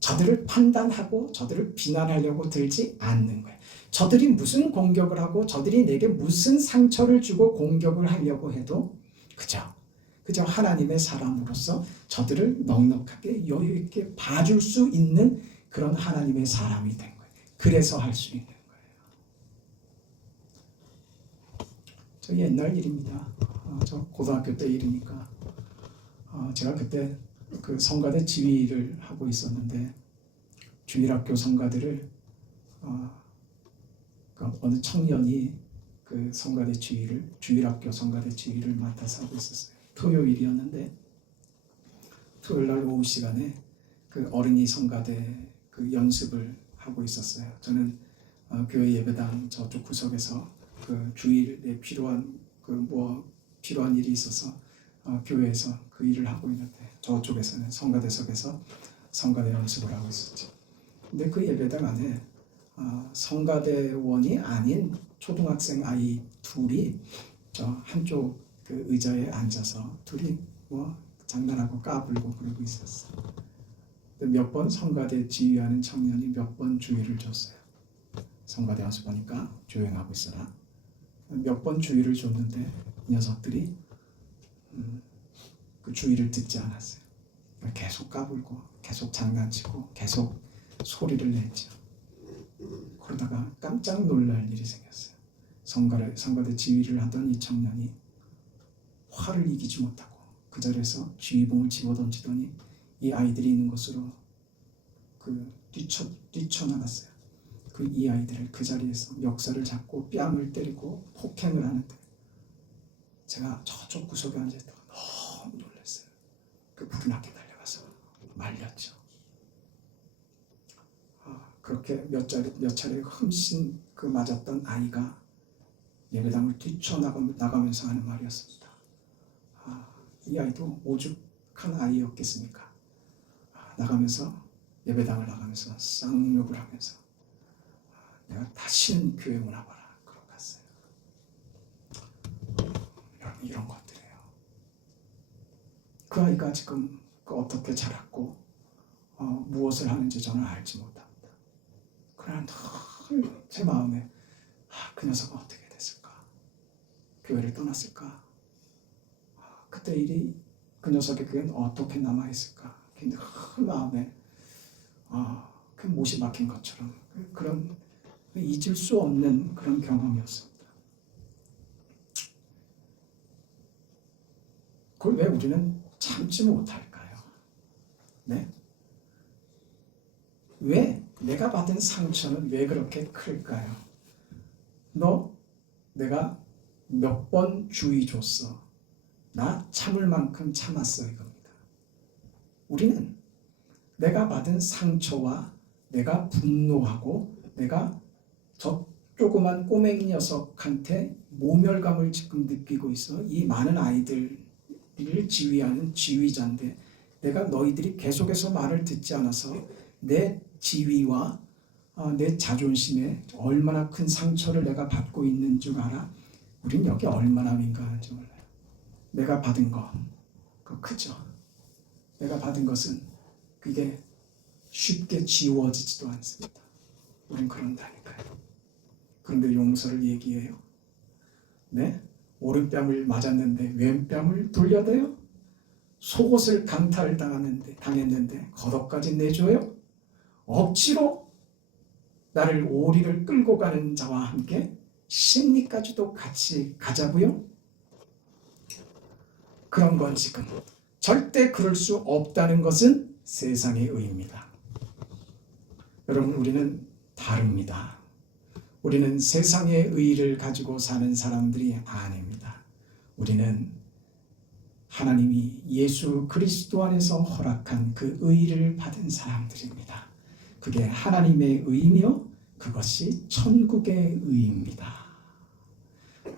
저들을 판단하고 저들을 비난하려고 들지 않는 거예요. 저들이 무슨 공격을 하고 저들이 내게 무슨 상처를 주고 공격을 하려고 해도 그저 하나님의 사람으로서 저들을 넉넉하게 여유 있게 봐줄 수 있는 그런 하나님의 사람이 된 거예요. 그래서 할 수 있는 거예요. 저 옛날 일입니다. 저 고등학교 때 일이니까 제가 그때 그 성가대 지휘를 하고 있었는데 주일학교 성가대를 어느 청년이 그 성가대 지휘를 주일학교 성가대 지휘를 맡아서 하고 있었어요. 토요일이었는데 토요일 날 오후 시간에 그 어린이 성가대 그 연습을 하고 있었어요. 저는 교회 예배당 저쪽 구석에서 그 주일에 필요한 필요한 일이 있어서 교회에서 그 일을 하고 있는데 저쪽에서는 성가대석에서 성가대 연습을 하고 있었죠. 근데 그 예배당 안에 성가대원이 아닌 초등학생 아이 둘이 저 한쪽 그 의자에 앉아서 둘이 장난하고 까불고 그러고 있었어요. 몇 번 성가대 지휘하는 청년이 몇 번 주의를 줬어요. 성가대 연습하니까 조용하고 있어라. 몇 번 주의를 줬는데 녀석들이 그 주의를 듣지 않았어요. 계속 까불고 계속 장난치고 계속 소리를 냈죠. 그러다가 깜짝 놀랄 일이 생겼어요. 성가대 지휘를 하던 이 청년이 화를 이기지 못하고 그 자리에서 지휘봉을 집어던지더니 이 아이들이 있는 곳으로 뛰쳐나갔어요. 이 아이들을 그 자리에서 멱살을 잡고 뺨을 때리고 폭행을 하는데 제가 저쪽 구석에 앉아있다가 너무 놀랐어요. 불나게 달려가서 말렸죠. 그렇게 몇 차례 흠씬 맞았던 아이가 예배당을 뛰쳐나가면서 하는 말이었습니다. 이 아이도 오죽한 아이였겠습니까? 예배당을 나가면서 쌍욕을 하면서 내가 다시는 교회 문 와봐라 그러고 갔어요. 이런 것들이에요. 그 아이가 지금 어떻게 자랐고 무엇을 하는지 저는 알지 못합니다. 그러나 늘 제 마음에 그 녀석은 어떻게 됐을까? 교회를 떠났을까? 그때 일이 그 녀석의 교회는 어떻게 남아있을까? 늘 마음에 그 못이 박힌 것처럼 그런 잊을 수 없는 그런 경험이었습니다. 그걸 왜 우리는 참지 못할까요? 네? 왜 내가 받은 상처는 왜 그렇게 클까요? 내가 몇 번 주의 줬어. 나 참을 만큼 참았어 이겁니다. 우리는 내가 받은 상처와 내가 분노하고 내가 저 조그만 꼬맹이 녀석한테 모멸감을 지금 느끼고 있어. 이 많은 아이들을 지휘하는 지휘자인데 내가 너희들이 계속해서 말을 듣지 않아서 내 지위와 내 자존심에 얼마나 큰 상처를 내가 받고 있는 줄 알아? 우린 여기 얼마나 민감한지 몰라요. 내가 받은 거 그거 크죠. 내가 받은 것은 그게 쉽게 지워지지도 않습니다. 우린 그런다니까요. 그런데 용서를 얘기해요. 네? 오른뺨을 맞았는데 왼뺨을 돌려대요? 속옷을 강탈당했는데 겉옷까지 내줘요? 억지로 나를 오리를 끌고 가는 자와 함께 심리까지도 같이 가자고요? 그런 건 지금 절대 그럴 수 없다는 것은 세상의 의입니다. 여러분, 우리는 다릅니다. 우리는 세상의 의의를 가지고 사는 사람들이 아닙니다. 우리는 하나님이 예수 그리스도 안에서 허락한 그 의를 받은 사람들입니다. 그게 하나님의 의이며 그것이 천국의 의입니다.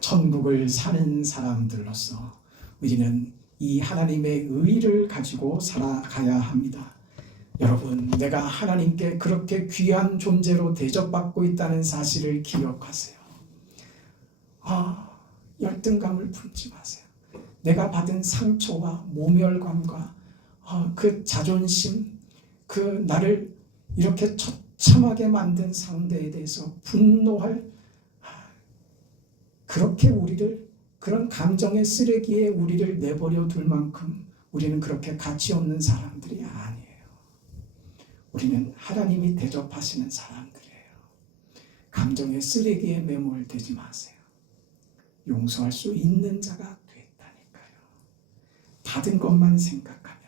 천국을 사는 사람들로서 우리는 이 하나님의 의를 가지고 살아가야 합니다. 여러분, 내가 하나님께 그렇게 귀한 존재로 대접받고 있다는 사실을 기억하세요. 열등감을 품지 마세요. 내가 받은 상처와 모멸감과 그 자존심, 그 나를 이렇게 처참하게 만든 상대에 대해서 분노할, 그렇게 우리를 그런 감정의 쓰레기에 우리를 내버려 둘 만큼 우리는 그렇게 가치 없는 사람들이 아니에요. 우리는 하나님이 대접하시는 사람들이에요. 감정의 쓰레기에 매몰되지 마세요. 용서할 수 있는 자가 됐다니까요. 받은 것만 생각하면,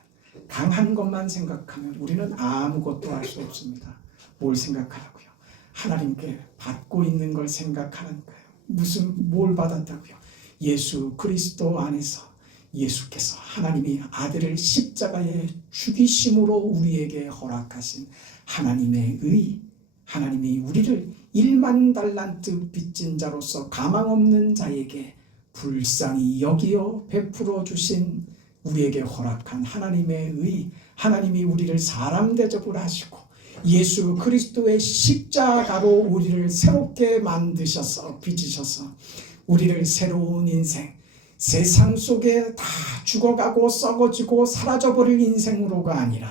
강한 것만 생각하면 우리는 아무것도 할 수 없습니다. 뭘 생각하라고요? 하나님께 받고 있는 걸 생각하라니까요. 뭘 받았다고요? 예수 그리스도 안에서 예수께서 하나님이 아들을 십자가에 죽이심으로 우리에게 허락하신 하나님의 의, 하나님이 우리를 1만 달란트 빚진 자로서 가망 없는 자에게 불쌍히 여기어 베풀어 주신 우리에게 허락한 하나님의 의, 하나님이 우리를 사람 대접을 하시고 예수 그리스도의 십자가로 우리를 새롭게 만드셔서 빚으셔서 우리를 새로운 인생, 세상 속에 다 죽어가고 썩어지고 사라져버릴 인생으로가 아니라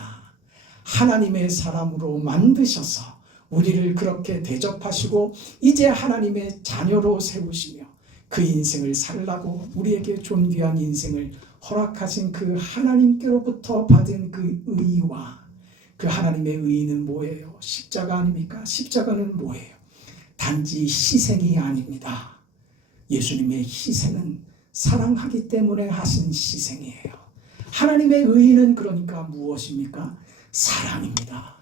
하나님의 사람으로 만드셔서 우리를 그렇게 대접하시고 이제 하나님의 자녀로 세우시며 그 인생을 살라고 우리에게 존귀한 인생을 허락하신 그 하나님께로부터 받은 그 의와 그 하나님의 의는 뭐예요? 십자가 아닙니까? 십자가는 뭐예요? 단지 희생이 아닙니다. 예수님의 희생은 사랑하기 때문에 하신 희생이에요. 하나님의 의는 그러니까 무엇입니까? 사랑입니다.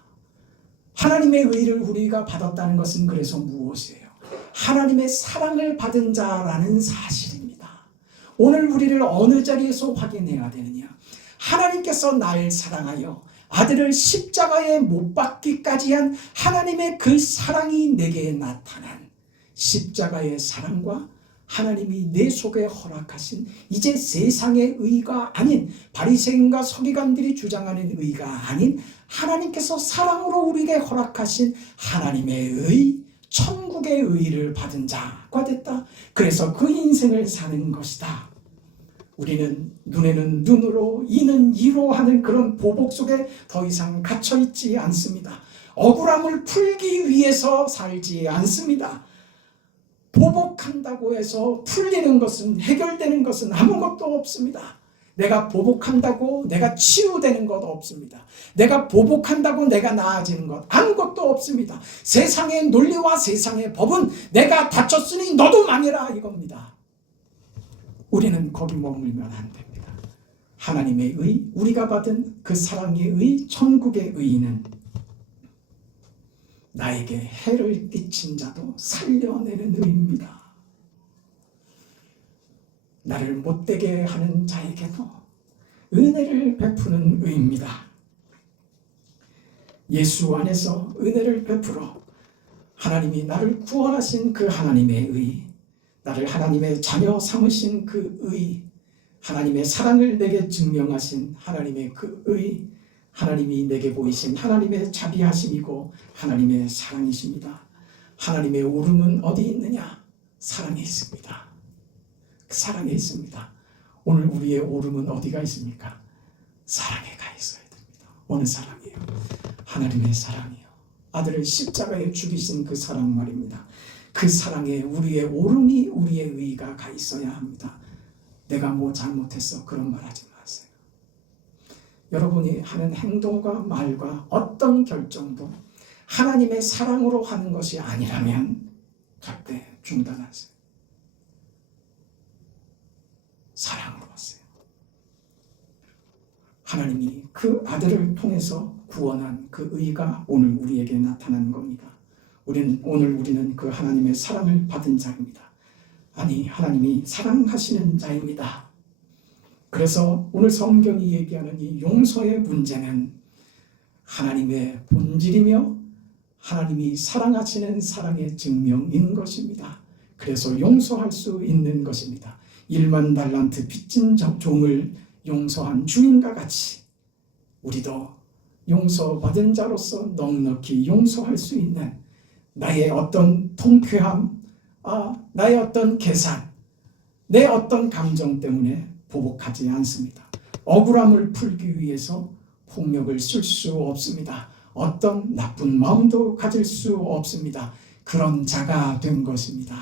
하나님의 의를 우리가 받았다는 것은 그래서 무엇이에요? 하나님의 사랑을 받은 자라는 사실입니다. 오늘 우리를 어느 자리에서 확인해야 되느냐? 하나님께서 날 사랑하여 아들을 십자가에 못 박기까지 한 하나님의 그 사랑이 내게 나타난 십자가의 사랑과 하나님이 내 속에 허락하신 이제 세상의 의가 아닌 바리새인과 서기관들이 주장하는 의가 아닌 하나님께서 사랑으로 우리에게 허락하신 하나님의 의, 천국의 의를 받은 자가 됐다. 그래서 그 인생을 사는 것이다. 우리는 눈에는 눈으로 이는 이로 하는 그런 보복 속에 더 이상 갇혀있지 않습니다. 억울함을 풀기 위해서 살지 않습니다. 보복한다고 해서 풀리는 것은, 해결되는 것은 아무것도 없습니다. 내가 보복한다고 내가 치유되는 것 없습니다. 내가 보복한다고 내가 나아지는 것 아무것도 없습니다. 세상의 논리와 세상의 법은 내가 다쳤으니 너도 망해라 이겁니다. 우리는 거기 머물면 안 됩니다. 하나님의 의, 우리가 받은 그 사랑의 의, 천국의 의는 나에게 해를 끼친 자도 살려내는 의입니다. 나를 못되게 하는 자에게도 은혜를 베푸는 의입니다. 예수 안에서 은혜를 베풀어 하나님이 나를 구원하신 그 하나님의 의, 나를 하나님의 자녀 삼으신 그 의, 하나님의 사랑을 내게 증명하신 하나님의 그 의, 하나님이 내게 보이신 하나님의 자비하심이고 하나님의 사랑이십니다. 하나님의 오름은 어디 있느냐? 사랑에 있습니다. 사랑에 있습니다. 오늘 우리의 오름은 어디가 있습니까? 사랑에 가 있어야 됩니다. 어느 사랑이에요? 하나님의 사랑이요. 아들을 십자가에 죽이신 그 사랑 말입니다. 그 사랑에 우리의 오름이, 우리의 의가 가 있어야 합니다. 내가 뭐 잘못했어 그런 말 하지 마세요. 여러분이 하는 행동과 말과 어떤 결정도 하나님의 사랑으로 하는 것이 아니라면 절대 중단하세요. 사랑으로 하세요. 하나님이 그 아들을 통해서 구원한 그 의가 오늘 우리에게 나타난 겁니다. 오늘 우리는 그 하나님의 사랑을 받은 자입니다. 아니, 하나님이 사랑하시는 자입니다. 그래서 오늘 성경이 얘기하는 이 용서의 문제는 하나님의 본질이며 하나님이 사랑하시는 사랑의 증명인 것입니다. 그래서 용서할 수 있는 것입니다. 1만 달란트 빚진 종을 용서한 주인과 같이 우리도 용서받은 자로서 넉넉히 용서할 수 있는 나의 어떤 통쾌함, 나의 어떤 계산, 내 어떤 감정 때문에 보복하지 않습니다. 억울함을 풀기 위해서 폭력을 쓸 수 없습니다. 어떤 나쁜 마음도 가질 수 없습니다. 그런 자가 된 것입니다.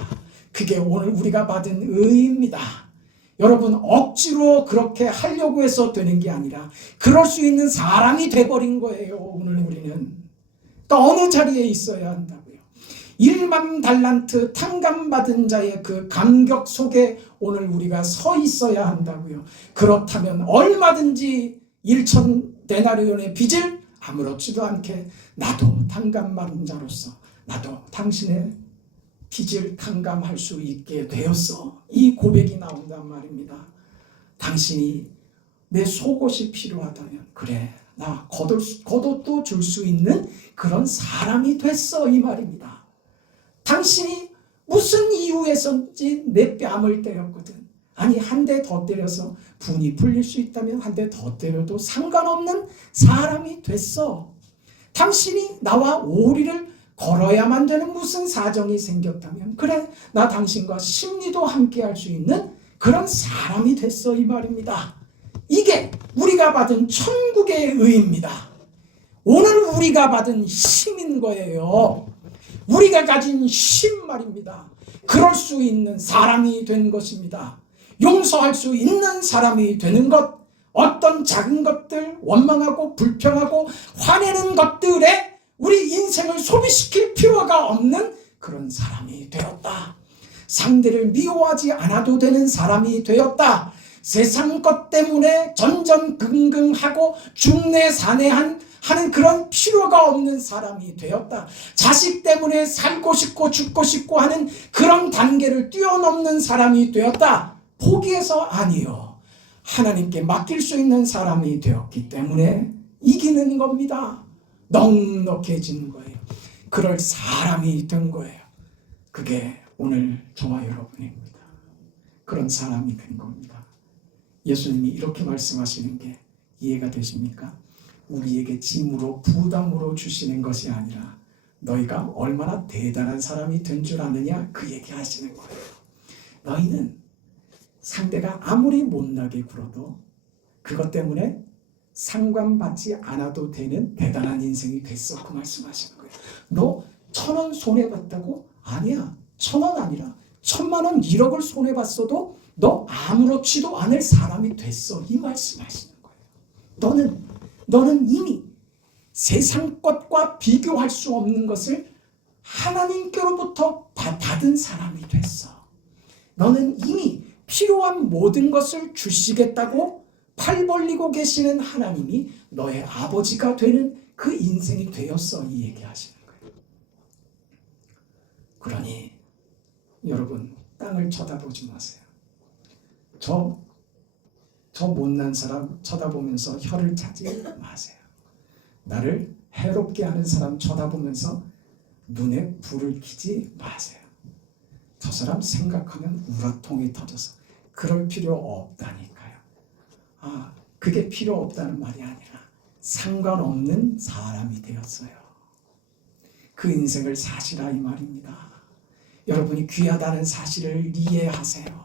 그게 오늘 우리가 받은 의입니다. 여러분, 억지로 그렇게 하려고 해서 되는 게 아니라 그럴 수 있는 사람이 돼버린 거예요. 오늘 우리는 또 어느 자리에 있어야 한다고요. 1만 달란트 탕감받은 자의 그 감격 속에 오늘 우리가 서 있어야 한다고요. 그렇다면 얼마든지 1천 데나리온의 빚을 아무렇지도 않게 나도 탕감받은 자로서 나도 당신의 빚을 탕감할 수 있게 되었어. 이 고백이 나온단 말입니다. 당신이 내 속옷이 필요하다면 그래, 나 겉옷도 줄 수 있는 그런 사람이 됐어, 이 말입니다. 당신이 무슨 이유에서인지 내 뺨을 때렸거든. 아니, 한 대 더 때려서 분이 풀릴 수 있다면 한 대 더 때려도 상관없는 사람이 됐어. 당신이 나와 오리를 걸어야만 되는 무슨 사정이 생겼다면 그래, 나 당신과 심리도 함께 할 수 있는 그런 사람이 됐어, 이 말입니다. 이게 우리가 받은 천국의 의입니다. 오늘 우리가 받은 힘인 거예요. 우리가 가진 힘 말입니다. 그럴 수 있는 사람이 된 것입니다. 용서할 수 있는 사람이 되는 것, 어떤 작은 것들, 원망하고 불평하고 화내는 것들에 우리 인생을 소비시킬 필요가 없는 그런 사람이 되었다. 상대를 미워하지 않아도 되는 사람이 되었다. 세상 것 때문에 전전긍긍하고 중내산해하는 그런 필요가 없는 사람이 되었다. 자식 때문에 살고 싶고 죽고 싶고 하는 그런 단계를 뛰어넘는 사람이 되었다. 포기해서 아니요, 하나님께 맡길 수 있는 사람이 되었기 때문에 이기는 겁니다. 넉넉해진 거예요. 그럴 사람이 된 거예요. 그게 오늘 저와 여러분입니다. 그런 사람이 된 겁니다. 예수님이 이렇게 말씀하시는 게 이해가 되십니까? 우리에게 짐으로 부담으로 주시는 것이 아니라 너희가 얼마나 대단한 사람이 된 줄 아느냐, 그 얘기 하시는 거예요. 너희는 상대가 아무리 못나게 굴어도 그것 때문에 상관받지 않아도 되는 대단한 인생이 됐어, 그 말씀하시는 거예요. 너 1,000원 손해봤다고? 아니야, 1,000원 아니라 1,000,000원, 1억을 손해봤어도 너 아무렇지도 않을 사람이 됐어, 이 말씀하시는 거예요. 너는 이미 세상 것과 비교할 수 없는 것을 하나님께로부터 받은 사람이 됐어. 너는 이미 필요한 모든 것을 주시겠다고 팔 벌리고 계시는 하나님이 너의 아버지가 되는 그 인생이 되었어, 이 얘기하시는 거예요. 그러니 여러분, 땅을 쳐다보지 마세요. 저 못난 사람 쳐다보면서 혀를 차지 마세요. 나를 해롭게 하는 사람 쳐다보면서 눈에 불을 켜지 마세요. 저 사람 생각하면 우라통이 터져서 그럴 필요 없다니까요. 그게 필요 없다는 말이 아니라 상관없는 사람이 되었어요. 그 인생을 사시라, 이 말입니다. 여러분이 귀하다는 사실을 이해하세요.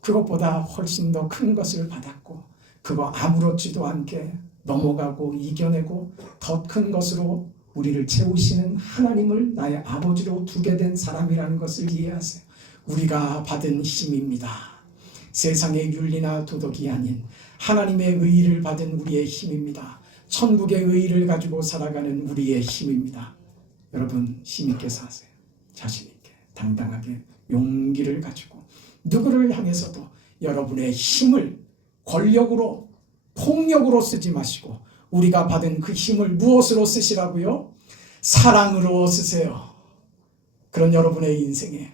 그것보다 훨씬 더 큰 것을 받았고 그거 아무렇지도 않게 넘어가고 이겨내고 더 큰 것으로 우리를 채우시는 하나님을 나의 아버지로 두게 된 사람이라는 것을 이해하세요. 우리가 받은 힘입니다. 세상의 윤리나 도덕이 아닌 하나님의 의의를 받은 우리의 힘입니다. 천국의 의의를 가지고 살아가는 우리의 힘입니다. 여러분, 힘있게 사세요. 자신있게, 당당하게, 용기를 가지고 누구를 향해서도 여러분의 힘을 권력으로, 폭력으로 쓰지 마시고 우리가 받은 그 힘을 무엇으로 쓰시라고요? 사랑으로 쓰세요. 그런 여러분의 인생에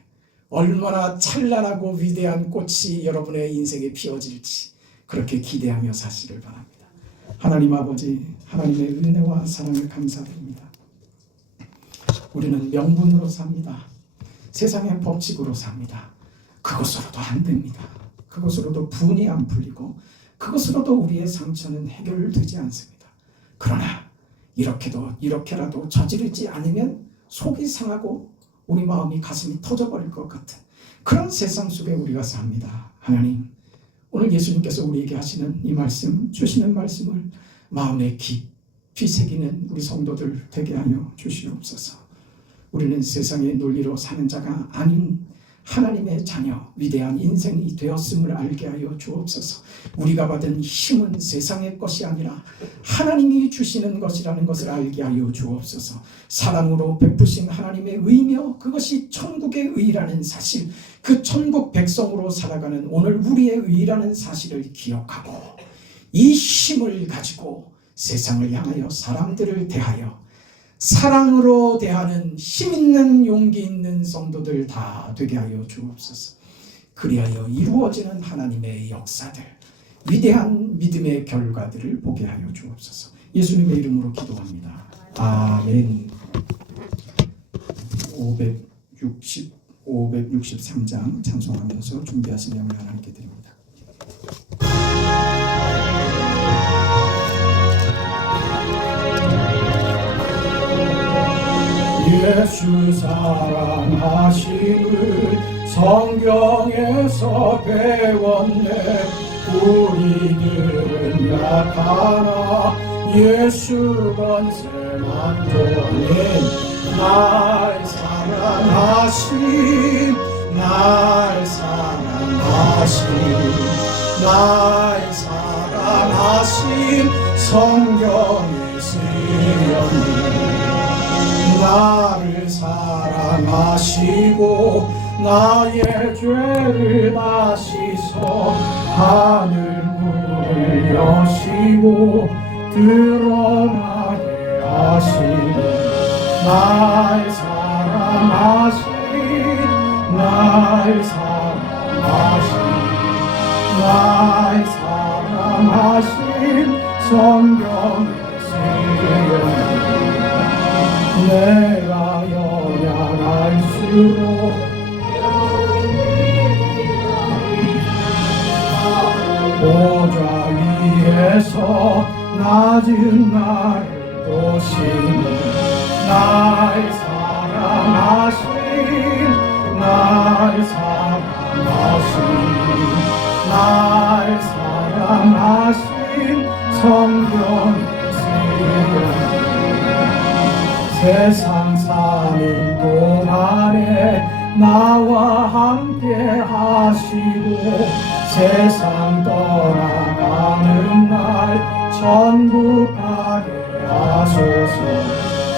얼마나 찬란하고 위대한 꽃이 여러분의 인생에 피어질지 그렇게 기대하며 사시를 바랍니다. 하나님 아버지, 하나님의 은혜와 사랑을 감사드립니다. 우리는 명분으로 삽니다. 세상의 법칙으로 삽니다. 그것으로도 안 됩니다. 그것으로도 분이 안 풀리고 그것으로도 우리의 상처는 해결되지 않습니다. 그러나 이렇게라도 저지르지 않으면 속이 상하고 우리 마음이 가슴이 터져버릴 것 같은 그런 세상 속에 우리가 삽니다. 하나님, 오늘 예수님께서 우리에게 하시는 이 말씀, 주시는 말씀을 마음에 깊이 새기는 우리 성도들 되게 하여 주시옵소서. 우리는 세상의 논리로 사는 자가 아닌 하나님의 자녀, 위대한 인생이 되었음을 알게 하여 주옵소서. 우리가 받은 힘은 세상의 것이 아니라 하나님이 주시는 것이라는 것을 알게 하여 주옵소서. 사랑으로 베푸신 하나님의 의며 그것이 천국의 의라는 사실, 그 천국 백성으로 살아가는 오늘 우리의 의라는 사실을 기억하고 이 힘을 가지고 세상을 향하여 사람들을 대하여 사랑으로 대하는 힘있는 용기 있는 성도들 다 되게 하여 주옵소서. 그리하여 이루어지는 하나님의 역사들, 위대한 믿음의 결과들을 보게 하여 주옵소서. 예수님의 이름으로 기도합니다. 아멘. 563장 찬송하면서 준비하신 영을 하나님께 드립니다. 예수 사랑하심을 성경에서 배웠네. 우리들은 약하나 예수 권세만 보낸 날 사랑하심, 날 사랑하심, 날 사랑하심 성경에 쓰였네. 나를 사랑하시고 나의 죄를 다 씻어 하늘 문을 여시고 드러나게 하시니 날 사랑하신, 날 사랑하신, 날 사랑하신 성경에 쓰였네. 내가 연약할수록 보좌 위에서 낮은 나를 보시니 날 사랑하신, 날 사랑하신, 날 사랑하신 성경에 쓰였네. 세상 사는 동안에 나와 함께 하시고 세상 떠나가는 날 천국 가게 하소서.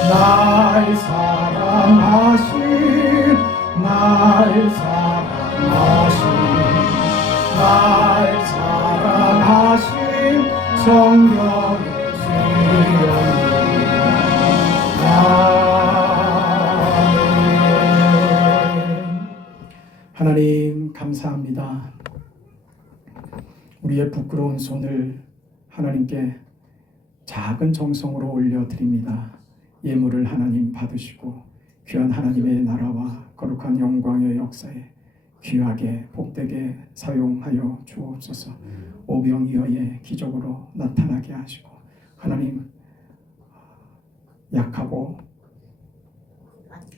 날 사랑하신, 날 사랑하신, 날 사랑하신 성경에 쓰였네. 하나님 감사합니다. 우리의 부끄러운 손을 하나님께 작은 정성으로 올려드립니다. 예물을 하나님 받으시고 귀한 하나님의 나라와 거룩한 영광의 역사에 귀하게 복되게 사용하여 주옵소서. 오병이어의 기적으로 나타나게 하시고 하나님, 약하고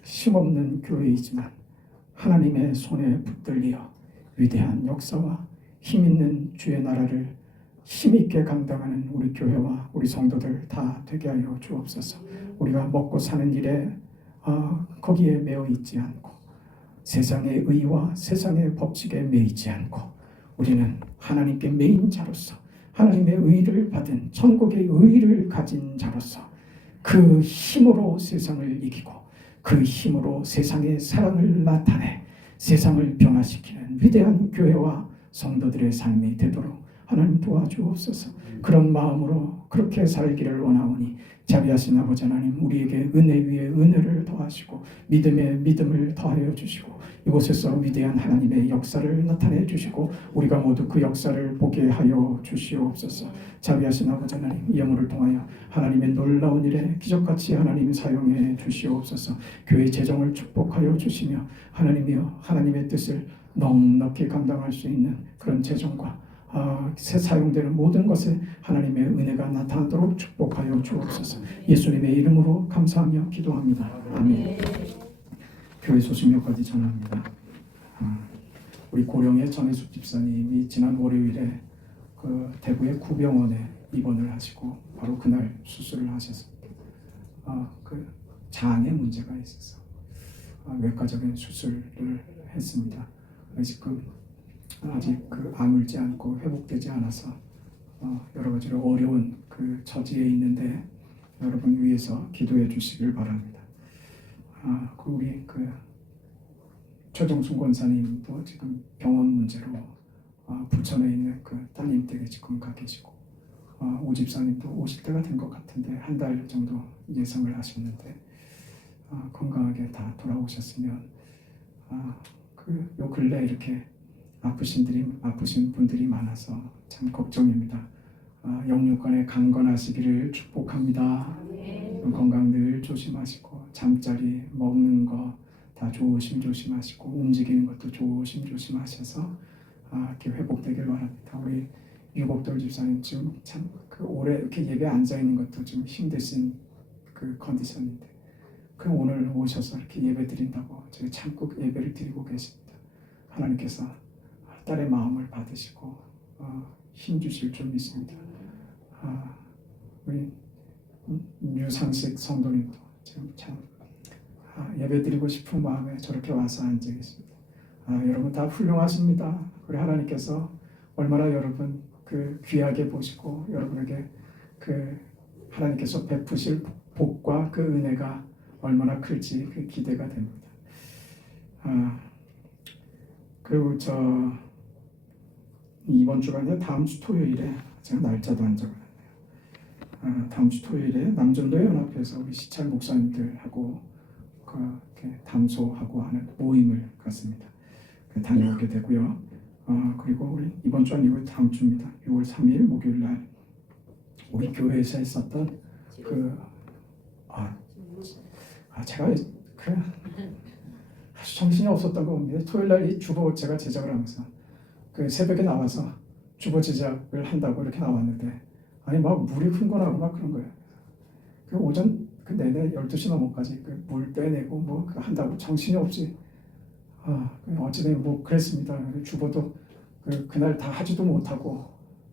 힘없는 교회이지만 하나님의 손에 붙들려 위대한 역사와 힘있는 주의 나라를 힘있게 감당하는 우리 교회와 우리 성도들 다 되게 하여 주옵소서. 우리가 먹고 사는 일에 거기에 매여 있지 않고 세상의 의와 세상의 법칙에 매이지 않고 우리는 하나님께 매인 자로서 하나님의 의를 받은 천국의 의를 가진 자로서 그 힘으로 세상을 이기고 그 힘으로 세상의 사랑을 나타내 세상을 변화시키는 위대한 교회와 성도들의 삶이 되도록 하나님 도와주옵소서. 그런 마음으로 그렇게 살기를 원하오니 자비하신 아버지 하나님, 우리에게 은혜 위에 은혜를 더하시고 믿음에 믿음을 더하여 주시고 이곳에서 위대한 하나님의 역사를 나타내 주시고 우리가 모두 그 역사를 보게 하여 주시옵소서. 자비하신 아버지 하나님, 이 예물을 통하여 하나님의 놀라운 일에 기적같이 하나님 사용해 주시옵소서. 교회 재정을 축복하여 주시며 하나님이여, 하나님의 뜻을 넉넉히 감당할 수 있는 그런 재정과 새 사용되는 모든 것에 하나님의 은혜가 나타나도록 축복하여 주옵소서. 예수님의 이름으로 감사하며 기도합니다. 아멘. 교회 소식 몇 가지 전합니다. 우리 고령의 전혜숙 집사님이 지난 월요일에 그 대구의 구병원에 입원을 하시고 바로 그날 수술을 하셨습니다. 그 장에 문제가 있어서 외과적인 수술을 했습니다. 지금 아직 그 아물지 않고 회복되지 않아서 여러 가지로 어려운 그 처지에 있는데 여러분 위해서 기도해 주시길 바랍니다. 우리 그 최종순 권사님도 지금 병원 문제로 부천에 있는 그 따님 댁에 지금 가 계시고 오 집사님도 오실 때가 된 것 같은데 한 달 정도 예상을 하셨는데 건강하게 다 돌아오셨으면 요 근래 이렇게 아프신 분들이 많아서 참 걱정입니다. 영육간에 강건하시기를 축복합니다. 건강 늘 조심하시고 잠자리 먹는 거 다 조심하시고 움직이는 것도 조심하셔서 이렇게 회복되길 바랍니다. 우리 유복돌 집사님 지금 참 그 오래 이렇게 예배 앉아 있는 것도 좀 힘드신 그 컨디션인데 그 오늘 오셔서 이렇게 예배 드린다고 저희 참고 예배를 드리고 계십니다. 하나님께서 딸의 마음을 받으시고 힘 주실 줄 믿습니다. 우리 유상식 성도님도 지금 참 예배드리고 싶은 마음에 저렇게 와서 앉아 계십니다. 여러분 다 훌륭하십니다. 우리 하나님께서 얼마나 여러분 그 귀하게 보시고 여러분에게 그 하나님께서 베푸실 복과 그 은혜가 얼마나 클지 그 기대가 됩니다. 그리고 이번 주가 아니라 다음 주 토요일에 제가 날짜도 안 적어놨네요. 다음 주 토요일에 남전도 연합회에서 우리 시찰 목사님들하고 이렇게 담소하고 하는 모임을 갖습니다. 다녀오게 되고요. 그리고 우리 이번 주 아니고 다음 주입니다. 6월 3일 목요일 날 우리 교회에서 했었던 제가 아주 정신이 없었던 겁니다. 토요일 날 이 주보 제가 제작을 하면서 그 새벽에 나와서 주보 제작을 한다고 이렇게 나왔는데 막 물이 흥건하고 막 그런 거예요. 그 오전 내내 12시 넘어까지 그 물 빼내고 뭐 한다고 정신이 없이 어찌된 뭐 그랬습니다. 주보도 그날 다 하지도 못하고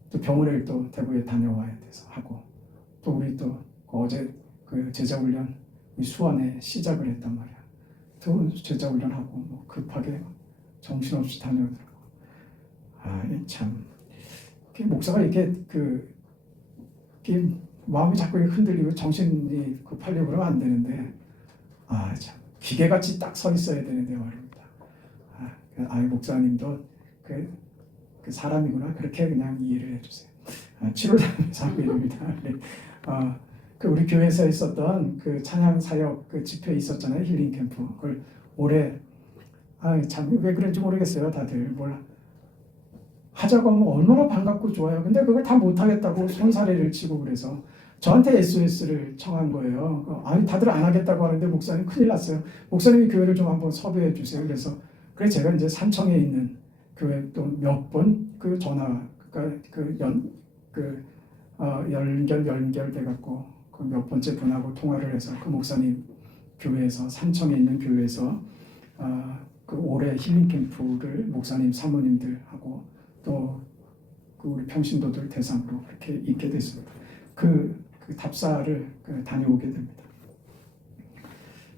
또 병원에 또 대구에 다녀와야 돼서 하고 또 우리 또 어제 그 제자훈련 수원에 시작을 했단 말이야. 또 제자훈련하고 뭐 급하게 정신없이 다녀오더라고. 참 목사가 이렇게 마음이 자꾸 흔들리고 정신이 급하려고 그러면 안 되는데 참 기계같이 딱 서 있어야 되는데 말입니다. 목사님도 그 사람이구나 그렇게 그냥 이해를 해주세요. 7월 3일입니다. 우리 교회에서 있었던 그 찬양 사역 그 집회 있었잖아요. 힐링 캠프. 그걸 올해 참 왜 그런지 모르겠어요. 다들 뭘 하자고 하면 얼마나 반갑고 좋아요. 근데 그걸 다 못하겠다고 손사래를 치고 그래서 저한테 SOS를 청한 거예요. 다들 안 하겠다고 하는데 목사님 큰일 났어요. 목사님이 교회를 좀 한번 섭외해 주세요. 그래서 제가 이제 삼청에 있는 교회 또 몇 번 그 전화가 연결돼 갖고 그 몇 번째 분하고 통화를 해서 그 목사님 교회에서 삼청에 있는 교회에서 그 올해 힐링 캠프를 목사님 사모님들하고 또 그 우리 평신도들 대상으로 그렇게 있게 됐습니다. 그 답사를 다녀오게 됩니다.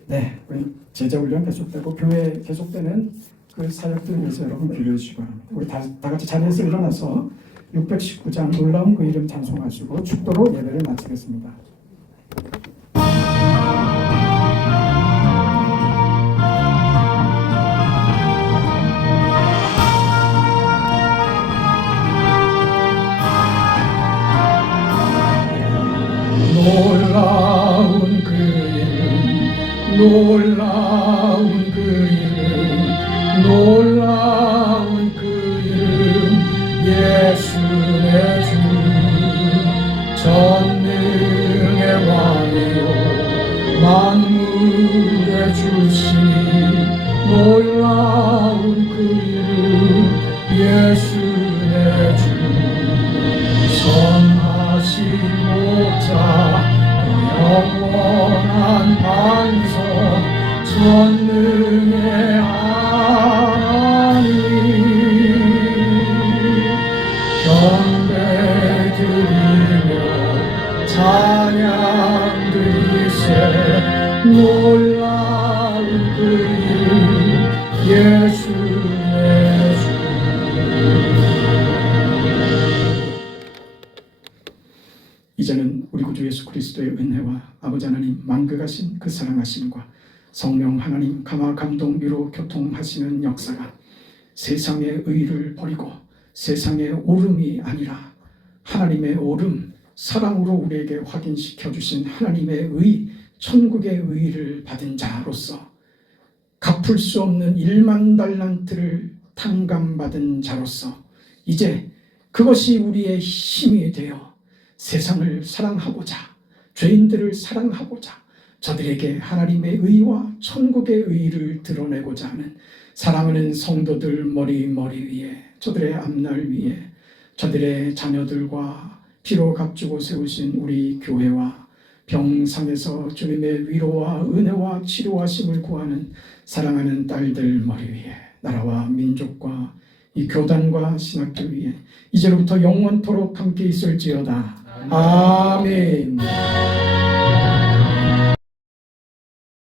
네, 우리 제자훈련 계속되고 교회 계속되는 그 사역들 위해서 여러분 기도해 주시기 바랍니다. 우리 다 같이 자리에서 일어나서 619장 놀라운 그 이름 찬송하시고 축도로 예배를 마치겠습니다. 놀라운 그 이름, 놀라운 그 이름, 예수 내 주. 전능의 왕이요 만물의 주시니 놀라운 그 이름, 예수 내 주. 선하신 목자 영원한 반석 전능의 하나님 경배 드리며 찬양 드리세 놀라운 그 이름 예수 내 주. 이제는 우리 구주 예수 그리스도의 은혜와 아버지 하나님 만극하신 그 사랑하심과 성령 하나님 감화 감동 위로 교통하시는 역사가 세상의 의를 버리고 세상의 오름이 아니라 하나님의 오름 사랑으로 우리에게 확인시켜 주신 하나님의 의 천국의 의를 받은 자로서 갚을 수 없는 1만 달란트를 탕감받은 자로서 이제 그것이 우리의 힘이 되어 세상을 사랑하고자 죄인들을 사랑하고자 저들에게 하나님의 의와 천국의 의를 드러내고자 하는 사랑하는 성도들 머리 위에 저들의 앞날 위에 저들의 자녀들과 피로 값주고 세우신 우리 교회와 병상에서 주님의 위로와 은혜와 치료하심을 구하는 사랑하는 딸들 머리 위에 나라와 민족과 이 교단과 신학교 위에 이제로부터 영원토록 함께 있을지어다. 아멘.